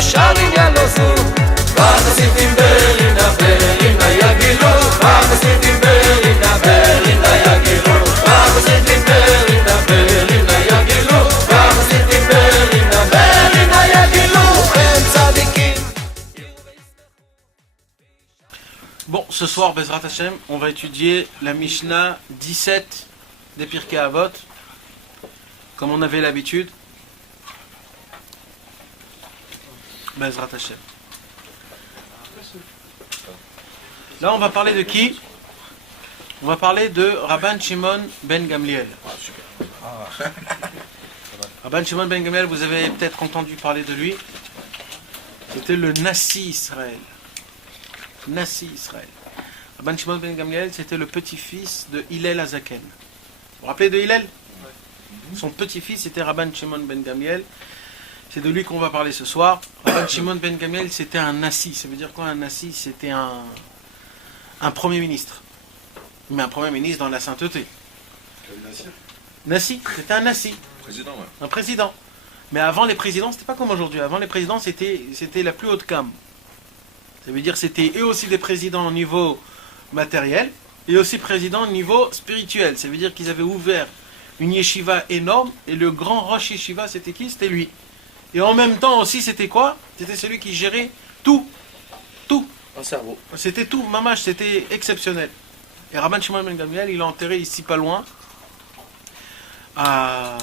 ושרים ילוזו והחסידים ברינה ברינה יגילו והחסידים ברינה ברינה יגילו והחסידים ברינה ברינה יגילו והחסידים ברינה ברינה יגילו הם צדיקים. Bon, ce soir, Bezrat Hashem, on va étudier la Mishnah 17 des Pirkei Avot, comme on avait l'habitude. Bezrat Hashem. Là, on va parler de qui? On va parler de Rabban Shimon ben Gamliel. Rabban Shimon ben Gamliel, vous avez peut-être entendu parler de lui. C'était le Nassi Israël. Nassi Israël. Rabban Shimon ben Gamliel, c'était le petit-fils de Hillel Hazaken. Vous vous rappelez de Hillel? Son petit-fils était Rabban Shimon ben Gamliel. C'est de lui qu'on va parler ce soir. Rabban Shimon ben Gamliel, c'était un Nassi. Ça veut dire quoi un Nassi? C'était un premier ministre. Mais un premier ministre dans la sainteté. Nassi, c'était un Nassi. Président, ouais. Un président. Mais avant les présidents, c'était pas comme aujourd'hui. Avant les présidents, c'était la plus haute gamme. Ça veut dire c'était eux aussi des présidents au niveau matériel et aussi présidents au niveau spirituel. Ça veut dire qu'ils avaient ouvert une yeshiva énorme et le grand Rosh Yeshiva, c'était qui? C'était lui. Et en même temps aussi, c'était quoi? C'était celui qui gérait tout. Tout. Un cerveau. C'était tout, mamash, c'était exceptionnel. Et Rabban Shimon ben Gamliel, il est enterré ici pas loin, à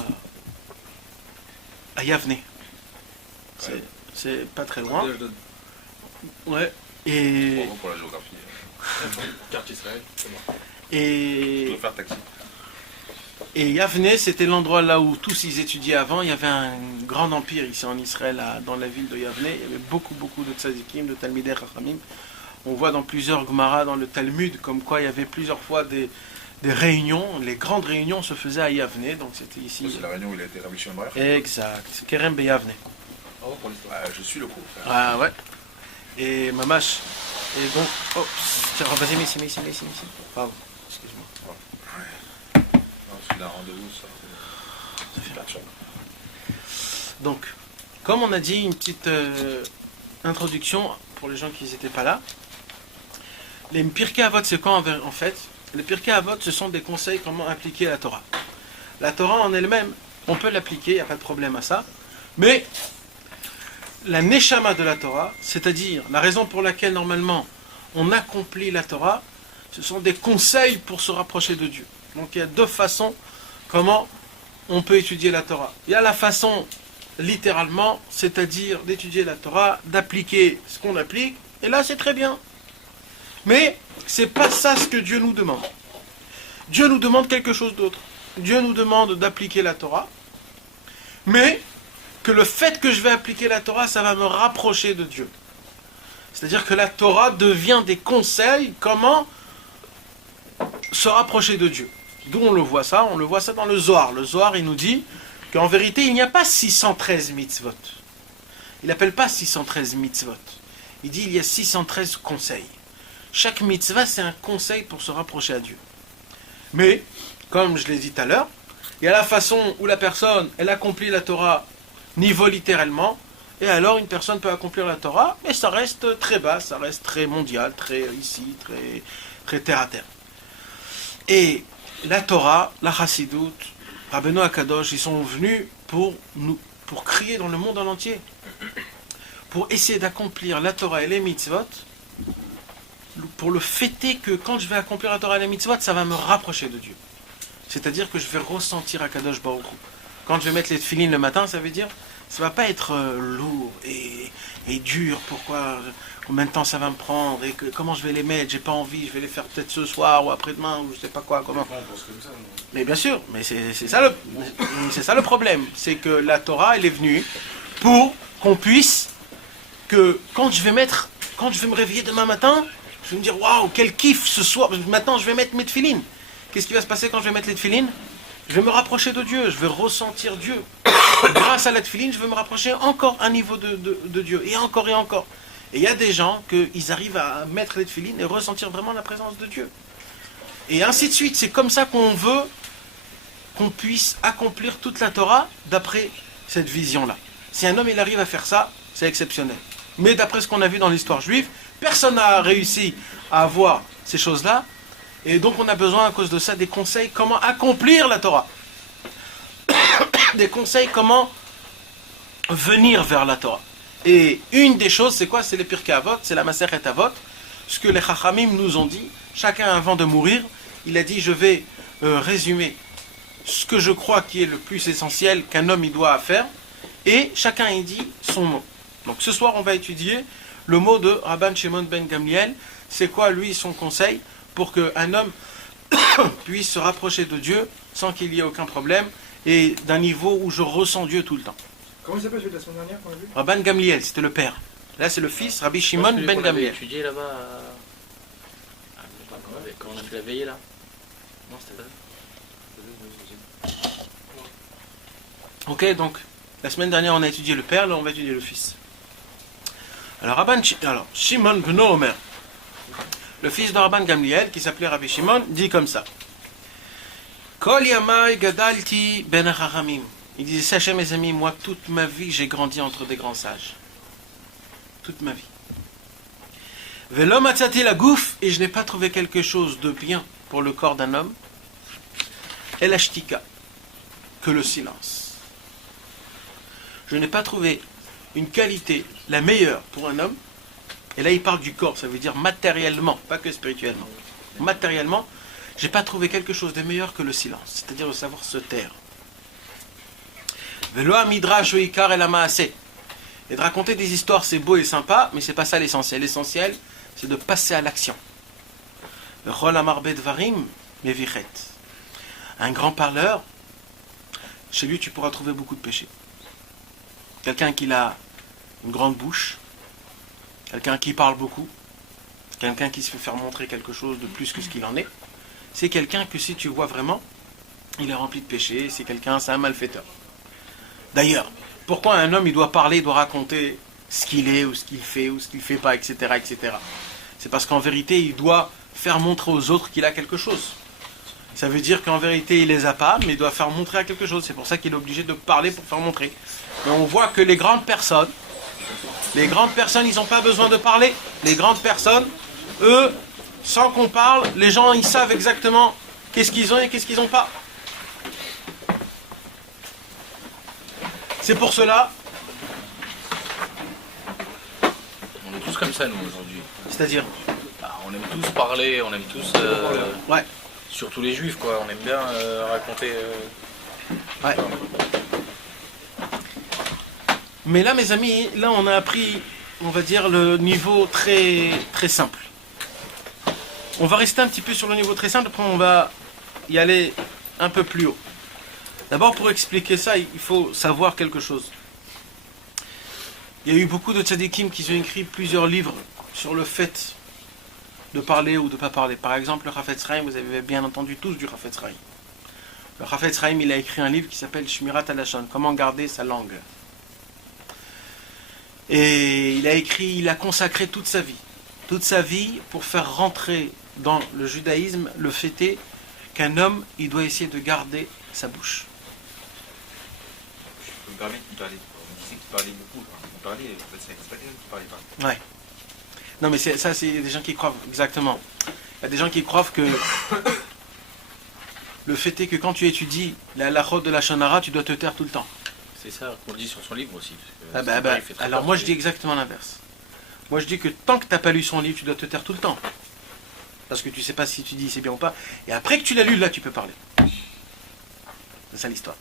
Yavne. C'est pas très loin. Ouais. Et. Bravo pour la géographie. Carte Israël, c'est bon. Et. Je dois faire taxi. Et Yavne, c'était l'endroit là où tous ils étudiaient avant. Il y avait un grand empire ici en Israël, dans la ville de Yavne. Il y avait beaucoup de tzadikim, de talmidei chachamim. On voit dans plusieurs Gemara, dans le Talmud, comme quoi il y avait plusieurs fois des réunions. Les grandes réunions se faisaient à Yavne, donc c'était ici. C'est la réunion où il a été Rabbi Shimon Bar. Exact. Kerem be Yavne. Bravo pour l'histoire. Je suis le coup. Ah ouais. Et mamash. Et donc, oh, tiens, vas-y, mets ici. Pardon, excuse-moi. Non, c'est un rendez-vous, ça fait perturbant. Donc, comme on a dit, une petite introduction pour les gens qui n'étaient pas là. Les Pirkei Avot, c'est quoi en fait? Les Pirkei Avot, ce sont des conseils comment appliquer la Torah. La Torah en elle-même, on peut l'appliquer, il n'y a pas de problème à ça. Mais la Neshama de la Torah, c'est-à-dire la raison pour laquelle normalement on accomplit la Torah, ce sont des conseils pour se rapprocher de Dieu. Donc il y a deux façons comment on peut étudier la Torah. Il y a la façon littéralement, c'est-à-dire d'étudier la Torah, d'appliquer ce qu'on applique, et là c'est très bien. Mais c'est pas ça ce que Dieu nous demande. Dieu nous demande quelque chose d'autre. Dieu nous demande d'appliquer la Torah, mais que le fait que je vais appliquer la Torah, ça va me rapprocher de Dieu. C'est-à-dire que la Torah devient des conseils comment se rapprocher de Dieu. D'où on le voit ça dans le Zohar. Le Zohar, il nous dit qu'en vérité, il n'y a pas 613 mitzvot. Il n'appelle pas 613 mitzvot. Il dit il y a 613 conseils. Chaque mitzvah, c'est un conseil pour se rapprocher à Dieu. Mais, comme je l'ai dit tout à l'heure, il y a la façon où la personne, elle accomplit la Torah niveau littéralement, et alors une personne peut accomplir la Torah, mais ça reste très bas, ça reste très mondial, très ici, très terre à terre. Et la Torah, la Chassidut, Rabbeinu Akadosh, ils sont venus pour crier dans le monde en entier, pour essayer d'accomplir la Torah et les mitzvot, pour le fêter que quand je vais accomplir la Torah et les mitzvot, ça va me rapprocher de Dieu. C'est-à-dire que je vais ressentir Akadosh Baruch Hu. Quand je vais mettre les tefilines le matin, ça veut dire, ça va pas être lourd et dur. Pourquoi, combien de temps ça va me prendre et comment je vais les mettre? J'ai pas envie, je vais les faire peut-être ce soir ou après-demain ou je sais pas quoi. Comment. Mais bien sûr, mais c'est ça le problème, c'est que la Torah elle est venue pour qu'on puisse que quand je vais me réveiller demain matin, je vais me dire waouh quel kiff ce soir. Maintenant je vais mettre mes tefilines. Qu'est-ce qui va se passer quand je vais mettre les tefilines? Je vais me rapprocher de Dieu, je vais ressentir Dieu. Grâce à la tefilin, je vais me rapprocher encore un niveau de Dieu, et encore et encore. Et il y a des gens qu'ils arrivent à mettre les tefilin et ressentir vraiment la présence de Dieu. Et ainsi de suite, c'est comme ça qu'on veut qu'on puisse accomplir toute la Torah d'après cette vision-là. Si un homme il arrive à faire ça, c'est exceptionnel. Mais d'après ce qu'on a vu dans l'histoire juive, personne n'a réussi à avoir ces choses-là. Et donc on a besoin à cause de ça des conseils comment accomplir la Torah. Des conseils comment venir vers la Torah. Et une des choses, c'est quoi? C'est les Pirkei Avot, c'est la Masechet Avot. Ce que les Chachamim nous ont dit, chacun avant de mourir, il a dit je vais résumer ce que je crois qui est le plus essentiel qu'un homme il doit faire. Et chacun il dit son mot. Donc ce soir on va étudier le mot de Rabban Shimon ben Gamliel. C'est quoi lui son conseil pour qu'un homme puisse se rapprocher de Dieu sans qu'il y ait aucun problème et d'un niveau où je ressens Dieu tout le temps. Comment il s'appelle celui de la semaine dernière qu'on a vu? Rabban Gamliel, c'était le père. Là c'est le fils, Rabbi Shimon ben Gamliel. Étudié là-bas quand on a fait la veillée là. Non, c'était pas. Ok, donc la semaine dernière on a étudié le père, là on va étudier le fils. Alors Shimon ben Omer, le fils de Rabban Gamliel qui s'appelait Rabbi Shimon, dit comme ça. Kol yamai gadalti ben hachamim. Il disait, sachez mes amis, moi toute ma vie j'ai grandi entre des grands sages. Toute ma vie. Velo matzati la gouf, et je n'ai pas trouvé quelque chose de bien pour le corps d'un homme. El ashtika, que le silence. Je n'ai pas trouvé une qualité la meilleure pour un homme. Et là il parle du corps, ça veut dire matériellement, pas que spirituellement. Matériellement, j'ai pas trouvé quelque chose de meilleur que le silence, c'est-à-dire de savoir se taire. Velo midrash oikar el amaaseh. Et de raconter des histoires, c'est beau et sympa, mais c'est pas ça l'essentiel. L'essentiel, c'est de passer à l'action. Vechol amar bedvarim mevichet. Un grand parleur, chez lui tu pourras trouver beaucoup de péchés. Quelqu'un qui a une grande bouche, quelqu'un qui parle beaucoup, quelqu'un qui se fait faire montrer quelque chose de plus que ce qu'il en est, c'est quelqu'un que si tu vois vraiment, il est rempli de péchés, c'est un malfaiteur. D'ailleurs, pourquoi un homme il doit parler, il doit raconter ce qu'il est, ou ce qu'il fait, ou ce qu'il ne fait pas, etc., etc. C'est parce qu'en vérité, il doit faire montrer aux autres qu'il a quelque chose. Ça veut dire qu'en vérité, il les a pas, mais il doit faire montrer à quelque chose. C'est pour ça qu'il est obligé de parler pour faire montrer. Mais on voit que les grandes personnes, ils n'ont pas besoin de parler. Les grandes personnes, eux, sans qu'on parle, les gens, ils savent exactement qu'est-ce qu'ils ont et qu'est-ce qu'ils n'ont pas. C'est pour cela. On est tous comme ça, nous, aujourd'hui. C'est-à-dire on aime tous parler, on aime tous... ouais. Surtout les juifs, quoi. On aime bien raconter... Ouais. Mais là, mes amis, là, on a appris, on va dire, le niveau très, très simple. On va rester un petit peu sur le niveau très simple, après on va y aller un peu plus haut. D'abord, pour expliquer ça, il faut savoir quelque chose. Il y a eu beaucoup de tzadikim qui ont écrit plusieurs livres sur le fait de parler ou de ne pas parler. Par exemple, le Chafetz Chaim, vous avez bien entendu tous du Chafetz Chaim. Le Chafetz Chaim, il a écrit un livre qui s'appelle Shmirat HaLashon, comment garder sa langue. Et il a consacré toute sa vie pour faire rentrer dans le judaïsme le fait est qu'un homme, il doit essayer de garder sa bouche. Je me permets de parler. On disait qu'il parlait beaucoup. Il parlait, c'est pas quelqu'un qui parlait pas. Ouais. Non mais c'est des gens qui croient, exactement. Il y a des gens qui croient que le fait est que quand tu étudies la halachot de la Shonara, tu dois te taire tout le temps. C'est ça qu'on dit sur son livre aussi. Alors moi je dis exactement l'inverse. Moi je dis que tant que tu n'as pas lu son livre, tu dois te taire tout le temps. Parce que tu ne sais pas si tu dis c'est bien ou pas. Et après que tu l'as lu, là tu peux parler. C'est ça l'histoire.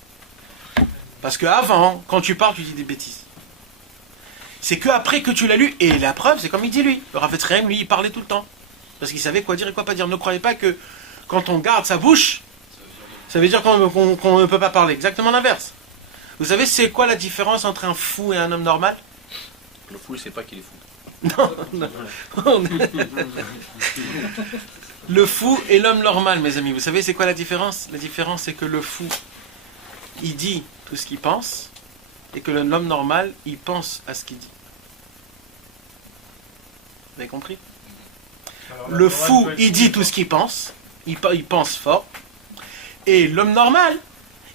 Parce qu'avant, quand tu parles, tu dis des bêtises. C'est qu'après que tu l'as lu, et la preuve, c'est comme il dit lui. Le Chafetz Chaim, lui, il parlait tout le temps. Parce qu'il savait quoi dire et quoi pas dire. Ne croyez pas que quand on garde sa bouche, ça veut dire qu'on ne peut pas parler. Exactement l'inverse. Vous savez, c'est quoi la différence entre un fou et un homme normal? Le fou, il sait pas qu'il est fou. Non. Le fou et l'homme normal, mes amis. Vous savez, c'est quoi la différence? La différence, c'est que le fou, il dit tout ce qu'il pense, et que l'homme normal, il pense à ce qu'il dit. Vous avez compris? Le fou, il dit tout ce qu'il pense, il pense fort, et l'homme normal,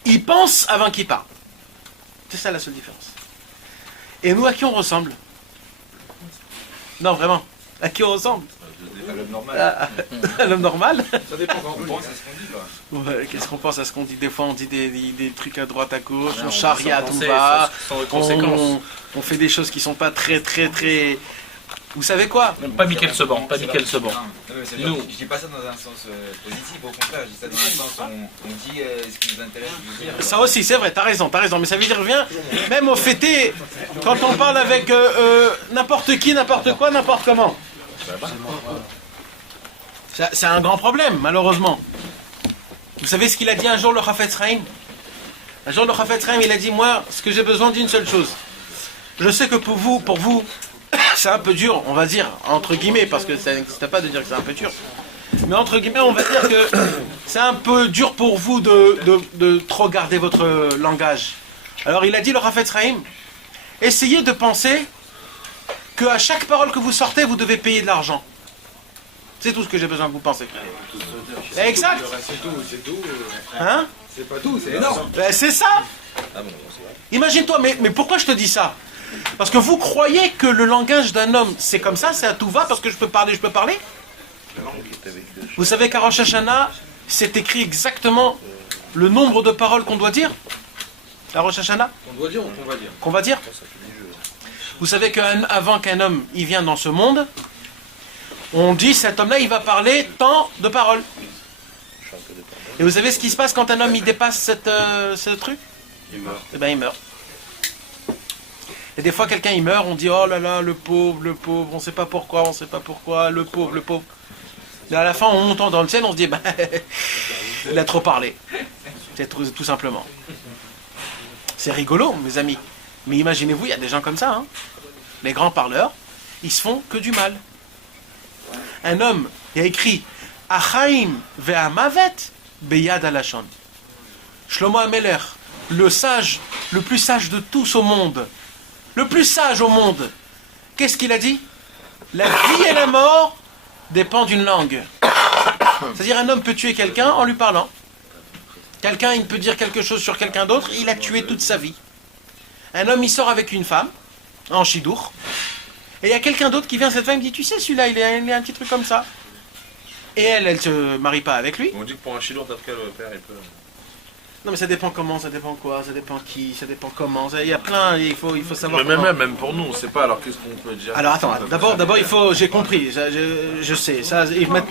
il pense avant qu'il parle. C'est ça la seule différence. Et nous, à qui on ressemble? Non, vraiment. À qui on ressemble? À l'homme normal. À l'homme normal? Ça dépend quand on pense à ce qu'on dit, quoi. Ouais, qu'est-ce qu'on pense à ce qu'on dit? Des fois, on dit des trucs à droite, à gauche, Ouais, on on charrie dit à sans tout penser, va, sans conséquences. on fait des choses qui sont pas très... Vous savez quoi? Pas Michael Seban, pas Michael Seban. Non, mais c'est-à-dire que je dis pas ça dans un sens positif, au contraire, je dis ça dans un sens où on dit ce qui nous intéresse de dire. Ça aussi, c'est vrai, t'as raison, mais ça veut dire, viens, même au fêté, quand on parle avec n'importe qui, n'importe quoi, n'importe comment. C'est un grand problème, malheureusement. Vous savez ce qu'il a dit un jour, le Chafetz Chaim? Un jour, le Chafetz Chaim, il a dit, moi, ce que j'ai besoin d'une seule chose. Je sais que pour vous, c'est un peu dur, on va dire, entre guillemets, parce que ça n'existe pas de dire que c'est un peu dur. Mais entre guillemets, on va dire que c'est un peu dur pour vous de trop garder votre langage. Alors il a dit, le Chafetz Chaim, essayez de penser qu'à chaque parole que vous sortez, vous devez payer de l'argent. C'est tout ce que j'ai besoin que vous pensez. Exact. C'est tout. Hein? C'est pas tout, c'est énorme. Ben, c'est ça. Imagine-toi, mais pourquoi je te dis ça? Parce que vous croyez que le langage d'un homme, c'est comme ça, c'est à tout va, parce que je peux parler. Vous savez qu'à Rosh Hashanah, c'est écrit exactement le nombre de paroles qu'on doit dire à Rosh Hashanah? On doit dire ou qu'on va dire? Qu'on va dire? Vous savez qu'avant qu'un homme il vienne dans ce monde, on dit cet homme-là il va parler tant de paroles. Et vous savez ce qui se passe quand un homme il dépasse ce truc? Il meurt. Eh bien il meurt. Et des fois quelqu'un il meurt, on dit oh là là le pauvre, on sait pas pourquoi, le pauvre. Et à la fin on monte dans le ciel, on se dit bah, il a trop parlé. C'est tout simplement. C'est rigolo mes amis. Mais imaginez-vous, il y a des gens comme ça, hein. Les grands parleurs, ils se font que du mal. Un homme, il a écrit Achaim ve'amavet beyad alashon. Shlomo HaMelech, le sage, le plus sage de tous au monde. Le plus sage au monde. Qu'est-ce qu'il a dit? La vie et la mort dépendent d'une langue. C'est-à-dire un homme peut tuer quelqu'un en lui parlant. Quelqu'un, il peut dire quelque chose sur quelqu'un d'autre, il a tué toute sa vie. Un homme, il sort avec une femme, en chidour, et il y a quelqu'un d'autre qui vient, cette femme, il dit, tu sais, celui-là, il a un petit truc comme ça. Et elle se marie pas avec lui. On dit que pour un chidour, d'après le père, il peut... Non, mais ça dépend comment, ça dépend quoi, ça dépend qui, ça dépend comment. Il y a plein, il faut savoir Mais comment. même pour nous, on sait pas, alors qu'est-ce qu'on peut dire? Alors attends, d'abord, il faut, j'ai compris, je sais. Ça, ils mettent...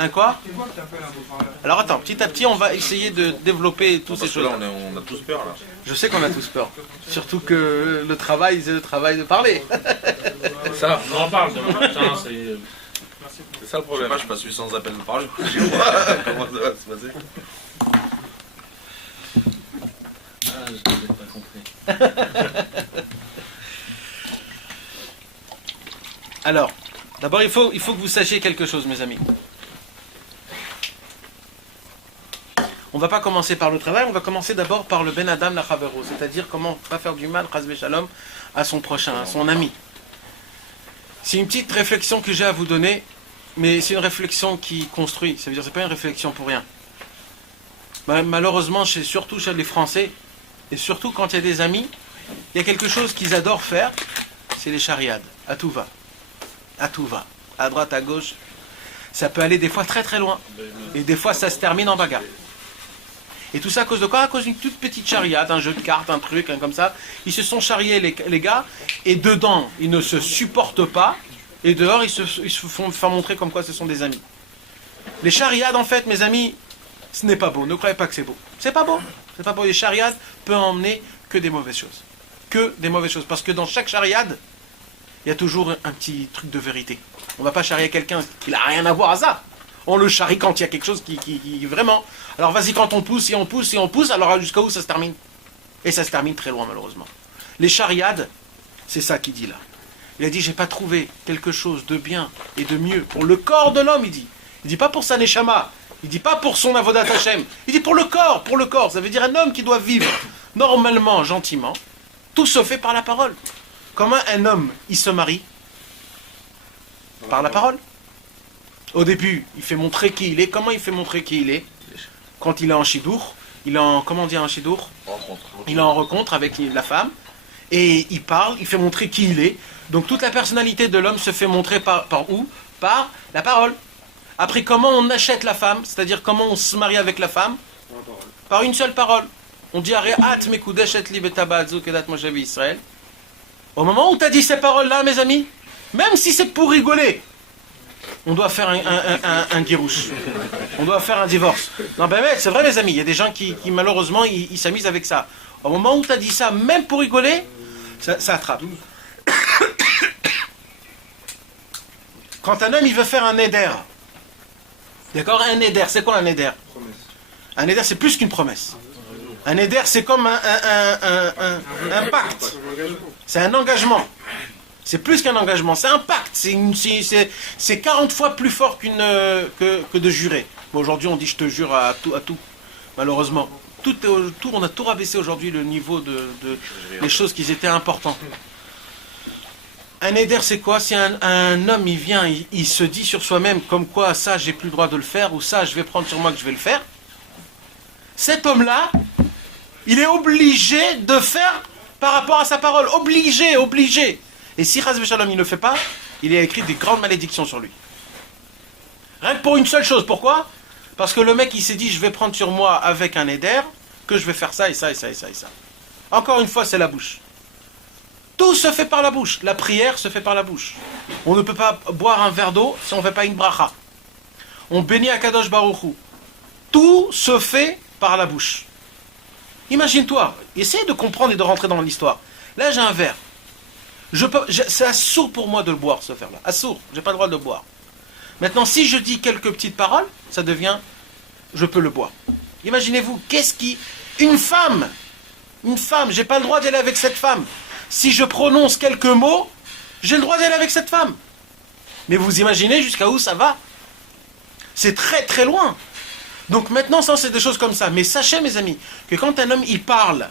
Un quoi? C'est quoi que t'appelles un beau-parleur? Alors attends, petit à petit, on va essayer de développer toutes ces Parce que là, choses. on a tous peur, là. Je sais qu'on a tous peur. Surtout que le travail, c'est le travail de parler. Ça, on en parle demain matin, c'est... C'est ça le problème. Je passe 800 appels par jour. Comment ça va se passer? Ah, je n'ai pas compris. Alors, d'abord, il faut que vous sachiez quelque chose, mes amis. On va pas commencer par le travail, on va commencer d'abord par le Ben Adam la Chavero, c'est-à-dire comment pas faire du mal, Chas v'Shalom, à son prochain, à son ami. C'est une petite réflexion que j'ai à vous donner, mais c'est une réflexion qui construit, ça veut dire c'est pas une réflexion pour rien. Malheureusement, surtout chez les Français, et surtout quand il y a des amis, il y a quelque chose qu'ils adorent faire, c'est les chariades, à tout va. À tout va, à droite, à gauche. Ça peut aller des fois très très loin, et des fois ça se termine en bagarre. Et tout ça à cause de quoi? À cause d'une toute petite chariade, un jeu de cartes, un truc, comme ça. Ils se sont charriés les gars, et dedans, ils ne se supportent pas, et dehors, ils se font faire montrer comme quoi ce sont des amis. Les chariades, en fait, mes amis, ce n'est pas beau. Ne croyez pas que c'est beau. C'est pas beau. C'est pas beau. Les chariades peuvent emmener que des mauvaises choses. Que des mauvaises choses. Parce que dans chaque chariade, il y a toujours un petit truc de vérité. On ne va pas charrier quelqu'un qui n'a rien à voir à ça. On le charrie quand il y a quelque chose qui vraiment... Alors vas-y, quand on pousse, et on pousse, et on pousse, alors jusqu'à où ça se termine? Et ça se termine très loin, malheureusement. Les chariades, c'est ça qu'il dit là. Il a dit, j'ai pas trouvé quelque chose de bien et de mieux pour le corps de l'homme, il dit. Il dit pas pour sa neshama, il dit pas pour son avodat Hashem, il dit pour le corps, pour le corps. Ça veut dire un homme qui doit vivre normalement, gentiment. Tout se fait par la parole. Comment un homme, il se marie? Par la parole. Au début, il fait montrer qui il est. Comment il fait montrer qui il est? Quand il est en chidour, il est en, comment dire en chidour? Il est en rencontre avec la femme. Et il parle, il fait montrer qui il est. Donc toute la personnalité de l'homme se fait montrer par où? Par la parole. Après, comment on achète la femme, c'est-à-dire comment on se marie avec la femme? Par une seule parole. On dit Israël. Au moment où tu as dit ces paroles-là, mes amis, même si c'est pour rigoler, on doit faire un guirouche. On doit faire un divorce. Non, ben c'est vrai, mes amis, il y a des gens qui malheureusement, ils s'amusent avec ça. Au moment où tu as dit ça, même pour rigoler, ça attrape. Quand un homme, il veut faire un éder, d'accord? Un éder, c'est quoi un éder? Un éder, c'est plus qu'une promesse. Un éder, c'est comme un pacte. C'est un engagement. C'est plus qu'un engagement, c'est un pacte. C'est 40 fois plus fort que de jurer. Bon, aujourd'hui, on dit je te jure à tout. Malheureusement. On a tout rabaissé aujourd'hui le niveau des choses qui étaient importantes. Un éder, c'est quoi? Si un homme, il vient, il se dit sur soi-même comme quoi ça, j'ai plus le droit de le faire, ou ça, je vais prendre sur moi que je vais le faire. Cet homme-là, il est obligé de faire par rapport à sa parole. Obligé. Et si Chas v'Shalom, il ne le fait pas, il est écrit des grandes malédictions sur lui. Rien que pour une seule chose. Pourquoi? Parce que le mec, il s'est dit, je vais prendre sur moi avec un éder, que je vais faire ça et ça et ça et ça et ça. Encore une fois, c'est la bouche. Tout se fait par la bouche. La prière se fait par la bouche. On ne peut pas boire un verre d'eau si on ne fait pas une bracha. On bénit Akadosh Baruch Hu. Tout se fait par la bouche. Imagine-toi, essaye de comprendre et de rentrer dans l'histoire. Là, j'ai un verre. C'est assourd pour moi de le boire, ce verre-là. Assourd, j'ai pas le droit de le boire. Maintenant, si je dis quelques petites paroles, ça devient, je peux le boire. Imaginez-vous, une femme, j'ai pas le droit d'aller avec cette femme. Si je prononce quelques mots, j'ai le droit d'aller avec cette femme. Mais vous imaginez jusqu'à où ça va? C'est très très loin. Donc maintenant, ça c'est des choses comme ça. Mais sachez, mes amis, que quand un homme il parle,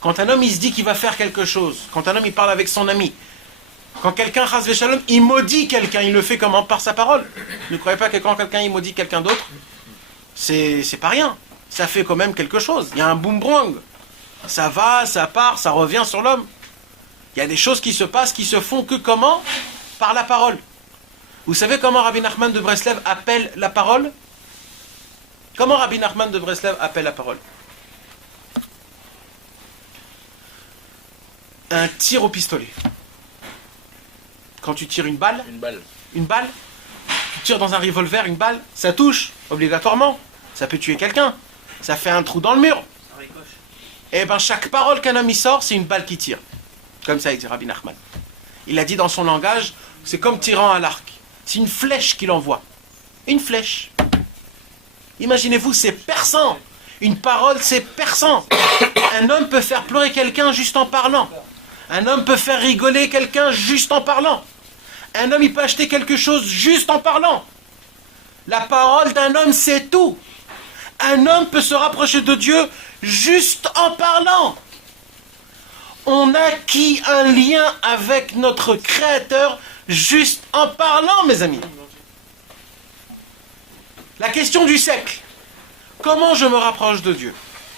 quand un homme il se dit qu'il va faire quelque chose, quand un homme il parle avec son ami, quand quelqu'un, Chas v'Shalom, il maudit quelqu'un, il le fait comment? Par sa parole. Ne croyez pas que quand quelqu'un il maudit quelqu'un d'autre, c'est pas rien. Ça fait quand même quelque chose. Il y a un boomerang. Ça va, ça part, ça revient sur l'homme. Il y a des choses qui se passent, qui se font que comment? Par la parole. Vous savez comment Rabbi Nachman de Breslev appelle la parole? Comment Rabbi Nachman de Breslev appelle la parole? Un tir au pistolet. Quand tu tires une balle, tu tires dans un revolver, une balle, ça touche, obligatoirement. Ça peut tuer quelqu'un. Ça fait un trou dans le mur. Et bien chaque parole qu'un homme y sort, c'est une balle qui tire. Comme ça, il dit Rabbi Nachman. Il a dit dans son langage, c'est comme tirant à l'arc. C'est une flèche qu'il envoie. Une flèche. Imaginez-vous, c'est perçant. Une parole, c'est perçant. Un homme peut faire pleurer quelqu'un juste en parlant. Un homme peut faire rigoler quelqu'un juste en parlant. Un homme, il peut acheter quelque chose juste en parlant. La parole d'un homme, c'est tout. Un homme peut se rapprocher de Dieu juste en parlant. On acquit un lien avec notre Créateur juste en parlant, mes amis. La question du siècle. Comment je me rapproche de Dieu?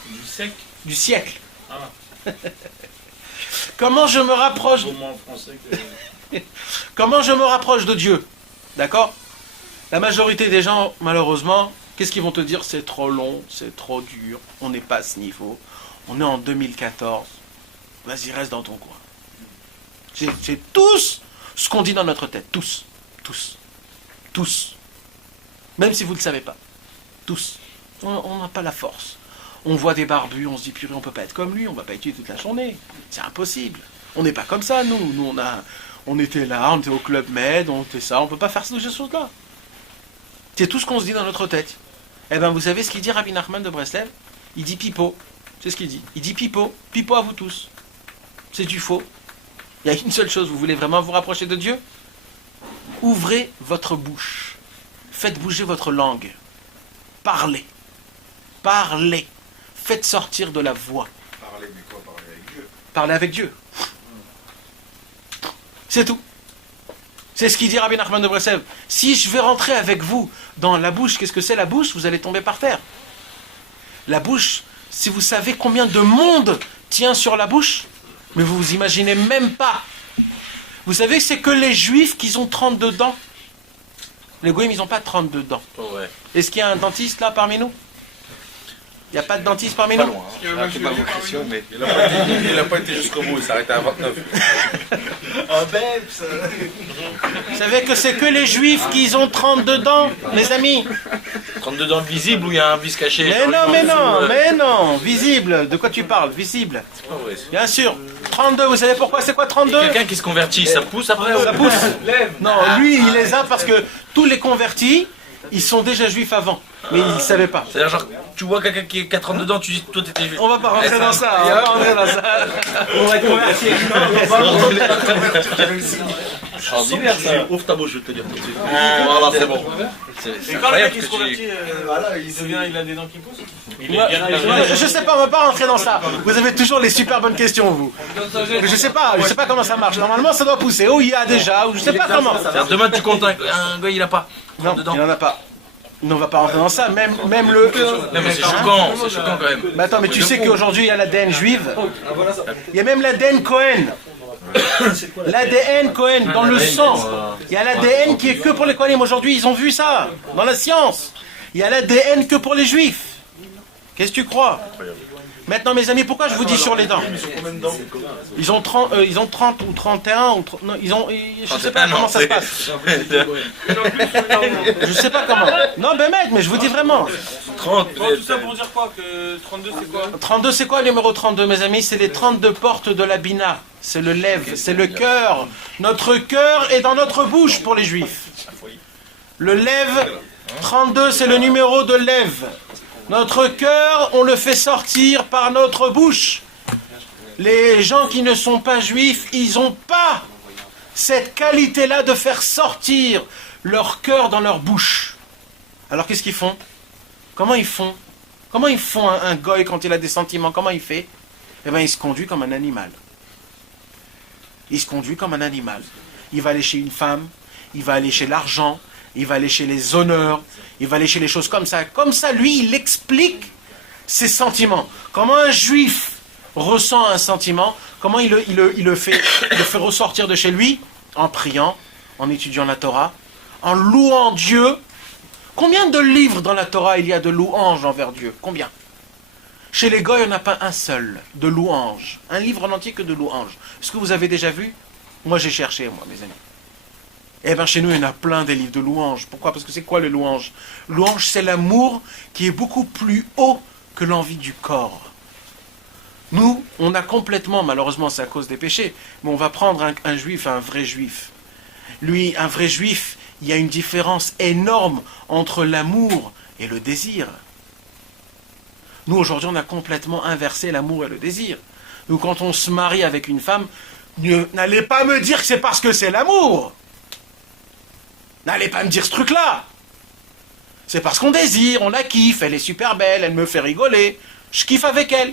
Du sec? Du siècle. Ah. Comment je me rapproche En français que... Comment je me rapproche de Dieu? D'accord? La majorité des gens, malheureusement, qu'est-ce qu'ils vont te dire? C'est trop long, c'est trop dur, on n'est pas à ce niveau, on est en 2014. Vas-y, reste dans ton coin. C'est tous ce qu'on dit dans notre tête. Tous. Même si vous ne le savez pas. Tous. On n'a pas la force. On voit des barbus, on se dit, purée, on ne peut pas être comme lui, on ne va pas étudier toute la journée. C'est impossible. On n'est pas comme ça, nous. Nous, on était là, on était au Club Med, on était ça, on ne peut pas faire ces choses-là. C'est tout ce qu'on se dit dans notre tête. Eh bien, vous savez ce qu'il dit Rabbi Nachman de Breslev? Il dit pipeau. C'est ce qu'il dit. Il dit pipeau. Pipeau à vous tous. C'est du faux. Il y a une seule chose, vous voulez vraiment vous rapprocher de Dieu? Ouvrez votre bouche. Faites bouger votre langue. Parlez. Parlez. Faites sortir de la voix. Parler, mais quoi? Parler avec Dieu. Parlez avec Dieu. C'est tout. C'est ce qu'il dit Rabbi Nachman de Breslev. Si je vais rentrer avec vous dans la bouche, qu'est-ce que c'est la bouche? Vous allez tomber par terre. La bouche, si vous savez combien de monde tient sur la bouche. Mais vous vous imaginez même pas. Vous savez, c'est que les juifs qui ont 32 dents. Les goïms, ils n'ont pas 32 dents. Ouais. Est-ce qu'il y a un dentiste là parmi nous? Il n'y a pas de dentiste parmi Pas nous? loin. Hein. C'est pas vos questions, mais il n'a pas été jusqu'au bout, il s'est arrêté à 29. Un beps. Vous savez que c'est que les juifs qui ont 32 dents, mes amis. 32 dents visibles où il y a un vis caché. Mais non, visible. De quoi tu parles? Visible. C'est pas vrai. Bien sûr. 32, vous savez pourquoi c'est quoi 32? Quelqu'un qui se convertit, ça pousse après Ça pousse. Non, lui, il les a parce que tous les convertis, ils sont déjà juifs avant. Mais ils ne savaient pas. C'est-à-dire, genre, tu vois quelqu'un qui a 32 dents, tu dis, toi t'étais juif. On va pas rentrer dans ça. On va pas rentrer dans ça. On va convertir. Extraordinaire ça. Ouvre ta bouche, je vais te dire tout de suite. Voilà, c'est bon. C'est incroyable que tu... Voilà, il a des dents qui poussent. Je sais pas, on va pas rentrer dans ça. Vous avez toujours les super bonnes questions, vous. Mais je sais pas comment ça marche. Normalement, ça doit pousser. Oh, il y a déjà, ou je sais pas comment. C'est-à-dire, demain tu comptes un gars, il a pas. Non, dedans. il en a pas. Non, on va pas rentrer dans ça. Même le. Non mais c'est choquant quand même. Mais attends, mais tu sais qu'aujourd'hui il y a l'ADN juive. Il y a même l'ADN Cohen. L'ADN Cohen dans le sang. Il y a l'ADN qui est que pour les Kohanim. Aujourd'hui, ils ont vu ça dans la science. Il y a l'ADN que pour les juifs. Qu'est-ce que tu crois? Maintenant, mes amis, pourquoi je vous dis sur les dents? Ils ont 30 ou 31 ou 30, non, je sais pas comment ça se passe. Je sais pas comment. Non, ben mec, mais je vous dis vraiment. 30 Tout ça pour dire quoi? Que 32 c'est quoi? 32, c'est quoi le numéro 32, mes amis? C'est les 32 portes de la Bina. C'est le lève, c'est le cœur. Notre cœur est dans notre bouche pour les juifs. Le lève, 32, c'est le numéro de lève. Notre cœur, on le fait sortir par notre bouche. Les gens qui ne sont pas juifs, ils n'ont pas cette qualité-là de faire sortir leur cœur dans leur bouche. Alors qu'est-ce qu'ils font? Comment ils font un goy quand il a des sentiments? Comment il fait? Eh bien, il se conduit comme un animal. Il se conduit comme un animal. Il va aller chez une femme, il va aller chez l'argent, il va aller chez les honneurs, il va aller chez les choses comme ça. Comme ça, lui, il explique ses sentiments. Comment un juif ressent un sentiment, comment il le fait ressortir de chez lui? En priant, en étudiant la Torah, en louant Dieu. Combien de livres dans la Torah il y a de louanges envers Dieu? Combien? Chez les goy, on n'a pas un seul de louanges. Un livre en entier que de louanges. Est-ce que vous avez déjà vu? Moi, j'ai cherché, moi, mes amis. Eh bien, chez nous, il y en a plein des livres de louanges. Pourquoi? Parce que c'est quoi le louange? Louange, c'est l'amour qui est beaucoup plus haut que l'envie du corps. Nous, on a complètement, malheureusement, c'est à cause des péchés, mais on va prendre un juif, un vrai juif. Lui, un vrai juif, il y a une différence énorme entre l'amour et le désir. Nous, aujourd'hui, on a complètement inversé l'amour et le désir. Nous, quand on se marie avec une femme, n'allez pas me dire que c'est parce que c'est l'amour. N'allez pas me dire ce truc-là. C'est parce qu'on désire, on la kiffe, elle est super belle, elle me fait rigoler, je kiffe avec elle.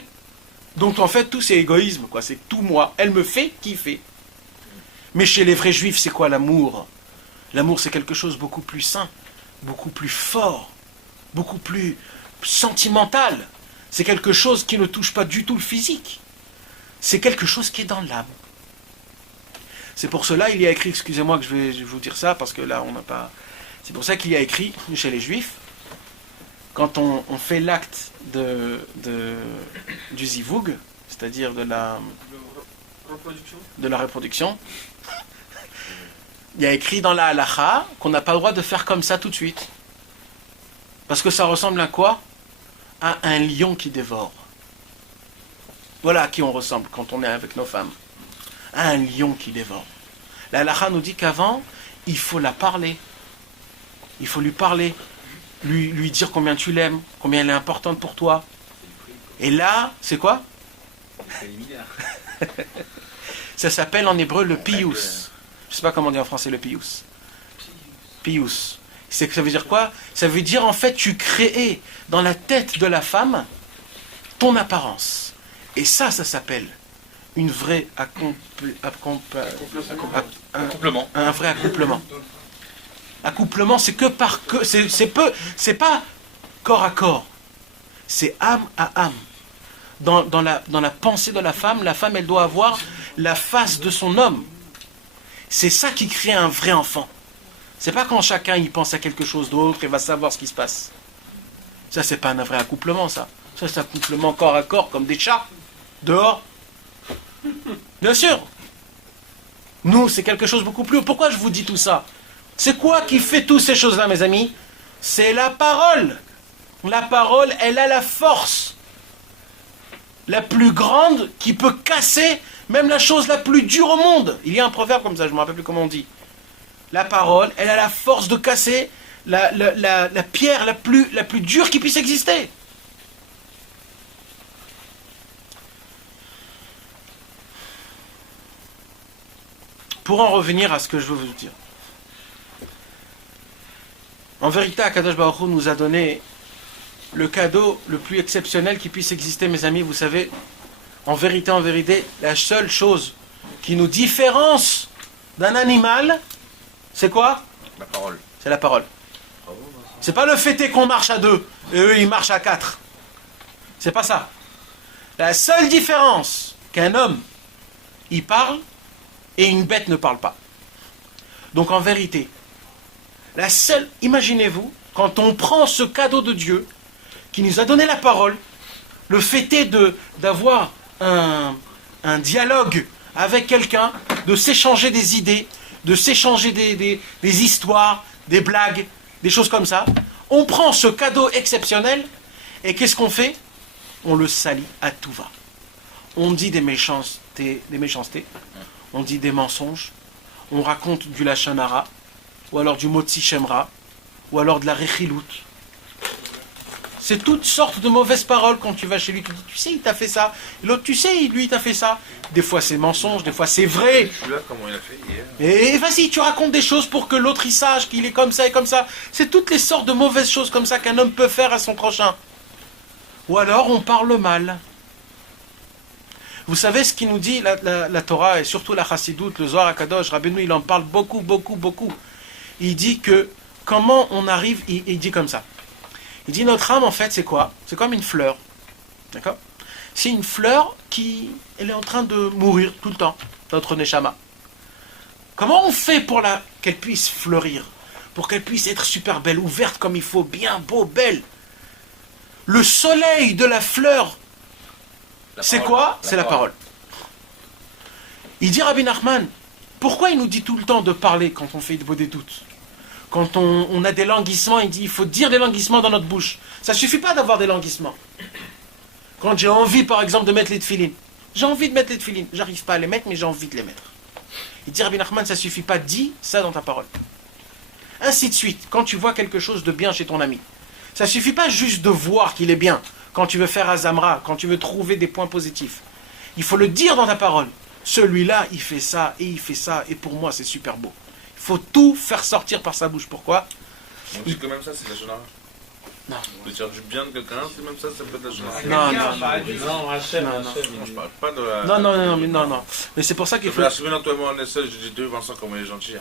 Donc en fait, tout c'est égoïsme, quoi. C'est tout moi, elle me fait kiffer. Mais chez les vrais juifs, c'est quoi l'amour? L'amour, c'est quelque chose de beaucoup plus sain, beaucoup plus fort, beaucoup plus sentimental. C'est quelque chose qui ne touche pas du tout le physique. C'est quelque chose qui est dans l'âme. C'est pour cela il y a écrit, excusez-moi que je vais vous dire ça, parce que là on n'a pas... C'est pour ça qu'il y a écrit, chez les juifs, quand on fait l'acte du zivoug, c'est-à-dire de la reproduction, il y a écrit dans la halacha qu'on n'a pas le droit de faire comme ça tout de suite. Parce que ça ressemble à quoi? À un lion qui dévore. Voilà à qui on ressemble quand on est avec nos femmes. À un lion qui dévore. La halacha nous dit qu'avant, il faut la parler. Il faut lui parler. Lui dire combien tu l'aimes, combien elle est importante pour toi. Et là, c'est quoi? Ça s'appelle en hébreu le pius. Je ne sais pas comment on dit en français le pius. Pius. Ça veut dire quoi? Ça veut dire en fait tu crées dans la tête de la femme ton apparence. Et ça s'appelle une vraie Accouplement. Un vrai accouplement. Accouplement, c'est que c'est pas corps à corps. C'est âme à âme. dans la pensée de la femme, elle doit avoir la face de son homme. C'est ça qui crée un vrai enfant. C'est pas quand chacun il pense à quelque chose d'autre et va savoir ce qui se passe. Ça, c'est pas un vrai accouplement, ça. Ça, c'est un accouplement corps à corps, comme des chats, dehors. Bien sûr. Nous, c'est quelque chose de beaucoup plus haut. Pourquoi je vous dis tout ça? C'est quoi qui fait toutes ces choses-là, mes amis? C'est la parole. La parole, elle a la force la plus grande qui peut casser même la chose la plus dure au monde. Il y a un proverbe comme ça, je ne me rappelle plus comment on dit. La parole, elle a la force de casser la pierre la plus dure qui puisse exister. Pour en revenir à ce que je veux vous dire. En vérité, Akadosh Baruch Hu nous a donné le cadeau le plus exceptionnel qui puisse exister, mes amis. Vous savez, en vérité, la seule chose qui nous différencie d'un animal, c'est quoi? La parole. C'est la parole. C'est pas le fait est qu'on marche à 2 et eux ils marchent à 4. C'est pas ça. La seule différence qu'un homme il parle et une bête ne parle pas. Donc en vérité, la seule, imaginez-vous, quand on prend ce cadeau de Dieu qui nous a donné la parole, le fait est d'avoir un dialogue avec quelqu'un, de s'échanger des idées, de s'échanger des histoires, des blagues, des choses comme ça. On prend ce cadeau exceptionnel et qu'est-ce qu'on fait? On le salit à tout va. On dit des méchancetés, on dit des mensonges, on raconte du lachon hara, ou alors du motzi shemra, ou alors de la rechilut. C'est toutes sortes de mauvaises paroles quand tu vas chez lui, tu dis, tu sais, il t'a fait ça. L'autre, tu sais, lui, il t'a fait ça. Des fois, c'est mensonge, des fois, c'est vrai. Je suis là, comment il a fait hier. Et vas-y, tu racontes des choses pour que l'autre, il sache qu'il est comme ça et comme ça. C'est toutes les sortes de mauvaises choses comme ça qu'un homme peut faire à son prochain. Ou alors, on parle mal. Vous savez ce qu'il nous dit la Torah, et surtout la Chassidoute, le Zohar HaKadosh, Rabbeinu, il en parle beaucoup. Il dit que, comment on arrive, il dit comme ça. Il dit notre âme en fait c'est quoi? C'est comme une fleur. D'accord? C'est une fleur elle est en train de mourir tout le temps, notre neshama. Comment on fait pour qu'elle puisse fleurir? Pour qu'elle puisse être super belle, ouverte comme il faut, bien beau, belle. Le soleil de la fleur, c'est quoi? C'est la parole. Il dit Rabbi Nachman, pourquoi il nous dit tout le temps de parler quand on fait des doutes? Quand on a des languissements, il dit il faut dire des languissements dans notre bouche. Ça ne suffit pas d'avoir des languissements. Quand j'ai envie, par exemple, de mettre les tefilines, j'ai envie de mettre les tefilines, j'arrive pas à les mettre, mais j'ai envie de les mettre. Il dit Rabbi Nachman, ça ne suffit pas, dis ça dans ta parole. Ainsi de suite, quand tu vois quelque chose de bien chez ton ami, ça ne suffit pas juste de voir qu'il est bien, quand tu veux faire Azamra, quand tu veux trouver des points positifs. Il faut le dire dans ta parole. Celui-là, il fait ça, et pour moi, c'est super beau. Il faut tout faire sortir par sa bouche. Pourquoi? On dit que même ça, c'est la shonara. Non. De dire du bien de quelqu'un, c'est même ça peut être la shonara. Non, Je parle pas de la... non. Mais c'est pour ça qu'il faut... La semaine, toi et moi, on est seuls, je dis deux, Vincent, comment il est gentil.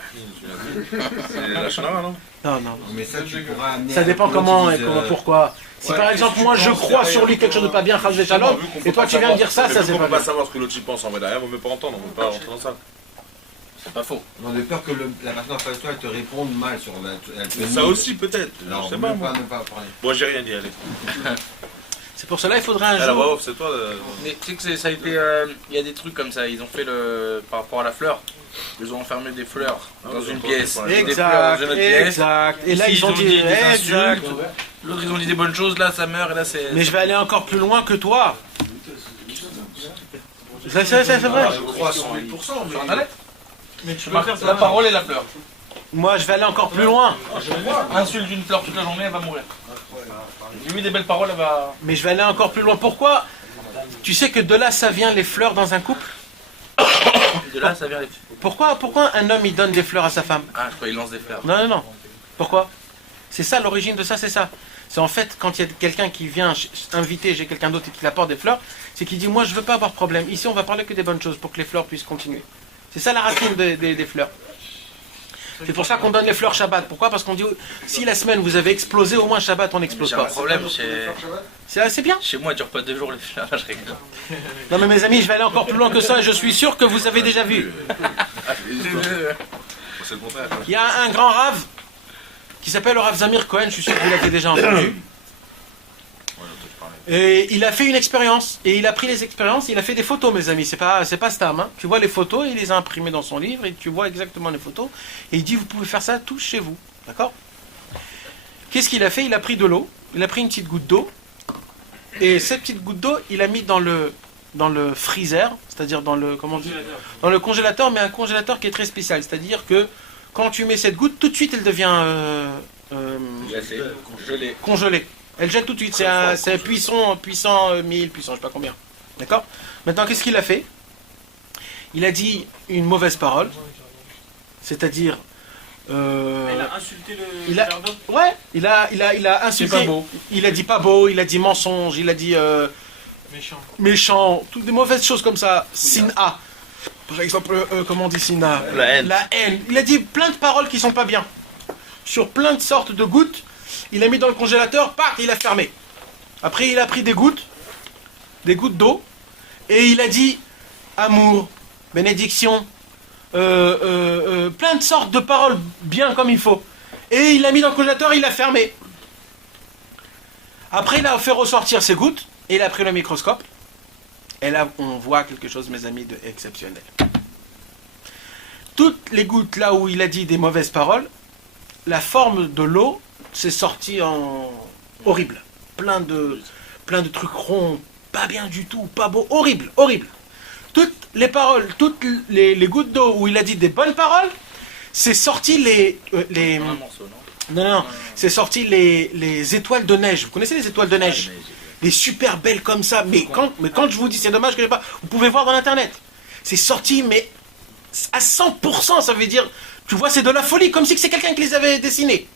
C'est la shonara, non? Non. Mais ça, tu pourras amener. Ça dépend comment et pourquoi. Si par exemple, moi, je crois sur lui quelque chose de pas bien, Chas Shalom, et toi, tu viens de dire ça, ça c'est pas On peut bien. pas savoir ce que l'autre y pense en vrai derrière, on ne veut pas entendre, on ne veut pas rentrer dans ça. C'est pas faux. On a peur que la personne en face de toi elle te réponde mal sur Mais ça aussi, peut-être. Non, Je sais pas, moi. même pas parler. Bon, j'ai rien dit, allez. C'est pour cela il faudrait un À la voix jour... off, c'est toi. Mais tu sais que ça a été. Il y a des trucs comme ça. Ils ont fait par rapport à la fleur. Ils ont enfermé des fleurs dans une pièce. Des fleurs dans une autre pièce. Exact. Et là, Ici, ils ont dit... des Exact. insultes. L'autre, ils ont dit des bonnes choses. Là, ça meurt. Et là, c'est. Mais je vais aller encore plus loin que toi. C'est vrai. Je crois 108%, mais. Sur Internet. Mais tu peux faire ça. La parole et la fleur. Moi, je vais aller encore plus loin. Insulte une fleur toute la journée, elle va mourir. Lui, des belles paroles, elle va. Mais je vais aller encore plus loin. Pourquoi? Tu sais que de là, ça vient les fleurs dans un couple? De là, ça vient les. Pourquoi un homme, il donne des fleurs à sa femme? Ah, je crois qu'il lance des fleurs. Non. Pourquoi? C'est ça, l'origine de ça, c'est ça. C'est en fait, quand il y a quelqu'un qui vient inviter, j'ai quelqu'un d'autre et qui apporte des fleurs, c'est qu'il dit, moi, je veux pas avoir de problème. Ici, on va parler que des bonnes choses pour que les fleurs puissent continuer. C'est ça la racine des fleurs. C'est pour ça qu'on donne les fleurs Shabbat. Pourquoi? Parce qu'on dit, si la semaine vous avez explosé, au moins Shabbat on n'explose J'ai un pas. problème, C'est bien. chez moi, il dure pas 2 jours les fleurs, je rigole. Non mais mes amis, je vais aller encore plus loin que ça et je suis sûr que vous avez déjà vu. C'est le contraire. Il y a un grand rave qui s'appelle le Rav Zamir Cohen, je suis sûr que vous l'avez déjà entendu. Et il a fait une expérience, et il a pris les expériences, il a fait des photos, mes amis, c'est pas Stam, hein. Tu vois les photos, il les a imprimées dans son livre, et tu vois exactement les photos, et il dit, vous pouvez faire ça tous chez vous, d'accord? Qu'est-ce qu'il a fait? Il a pris de l'eau, il a pris une petite goutte d'eau, et cette petite goutte d'eau, il a mis dans le freezer, c'est-à-dire dans le, comment on dit, dans le congélateur, mais un congélateur qui est très spécial, c'est-à-dire que quand tu mets cette goutte, tout de suite elle devient congelée. Elle jette tout de suite, c'est puissant 1000, puissant je sais pas combien. D'accord? Maintenant, qu'est-ce qu'il a fait? Il a dit une mauvaise parole, c'est-à-dire... Il a insulté le verre d'eau. Ouais, il a insulté. C'est pas beau. Il a dit pas beau, il a dit mensonge, il a dit méchant, toutes des mauvaises choses comme ça. Sin'a. Par exemple, comment on dit Sin'a? La haine. Il a dit plein de paroles qui sont pas bien. Sur plein de sortes de gouttes. Il a mis dans le congélateur, il a fermé. Après, il a pris des gouttes d'eau, et il a dit amour, bénédiction, plein de sortes de paroles bien comme il faut. Et il l'a mis dans le congélateur, il l'a fermé. Après, il a fait ressortir ses gouttes, et il a pris le microscope. Et là, on voit quelque chose, mes amis, d'exceptionnel. Toutes les gouttes là où il a dit des mauvaises paroles, la forme de l'eau, c'est sorti en horrible. Plein de trucs ronds, pas bien du tout, pas beau, horrible. Toutes les paroles, toutes les gouttes d'eau où il a dit des bonnes paroles, c'est sorti c'est sorti les étoiles de neige. Vous connaissez les étoiles de neige? Les super belles comme ça. Mais quand je vous dis, c'est dommage que je n'ai pas, vous pouvez voir dans l'internet. C'est sorti, mais à 100%, ça veut dire, tu vois, c'est de la folie, comme si c'est quelqu'un qui les avait dessinées.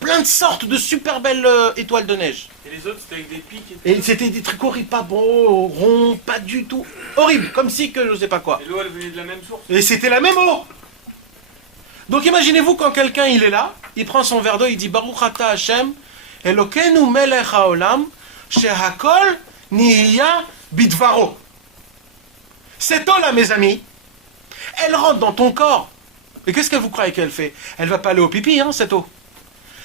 Plein de sortes de super belles étoiles de neige. Et les autres, c'était avec des pics Et c'était des trucs horribles, pas beaux, ronds, pas du tout. Horrible, comme si que je sais pas quoi. Et l'eau, elle venait de la même source. Et c'était la même eau. Donc imaginez-vous quand quelqu'un il est là, il prend son verre d'eau, il dit Baruch ata Hashem, Elokeinu melech haolam, shehakol niya bidvaro. Cette eau là, mes amis, elle rentre dans ton corps. Et qu'est-ce que vous croyez qu'elle fait? Elle va pas aller au pipi, hein, cette eau.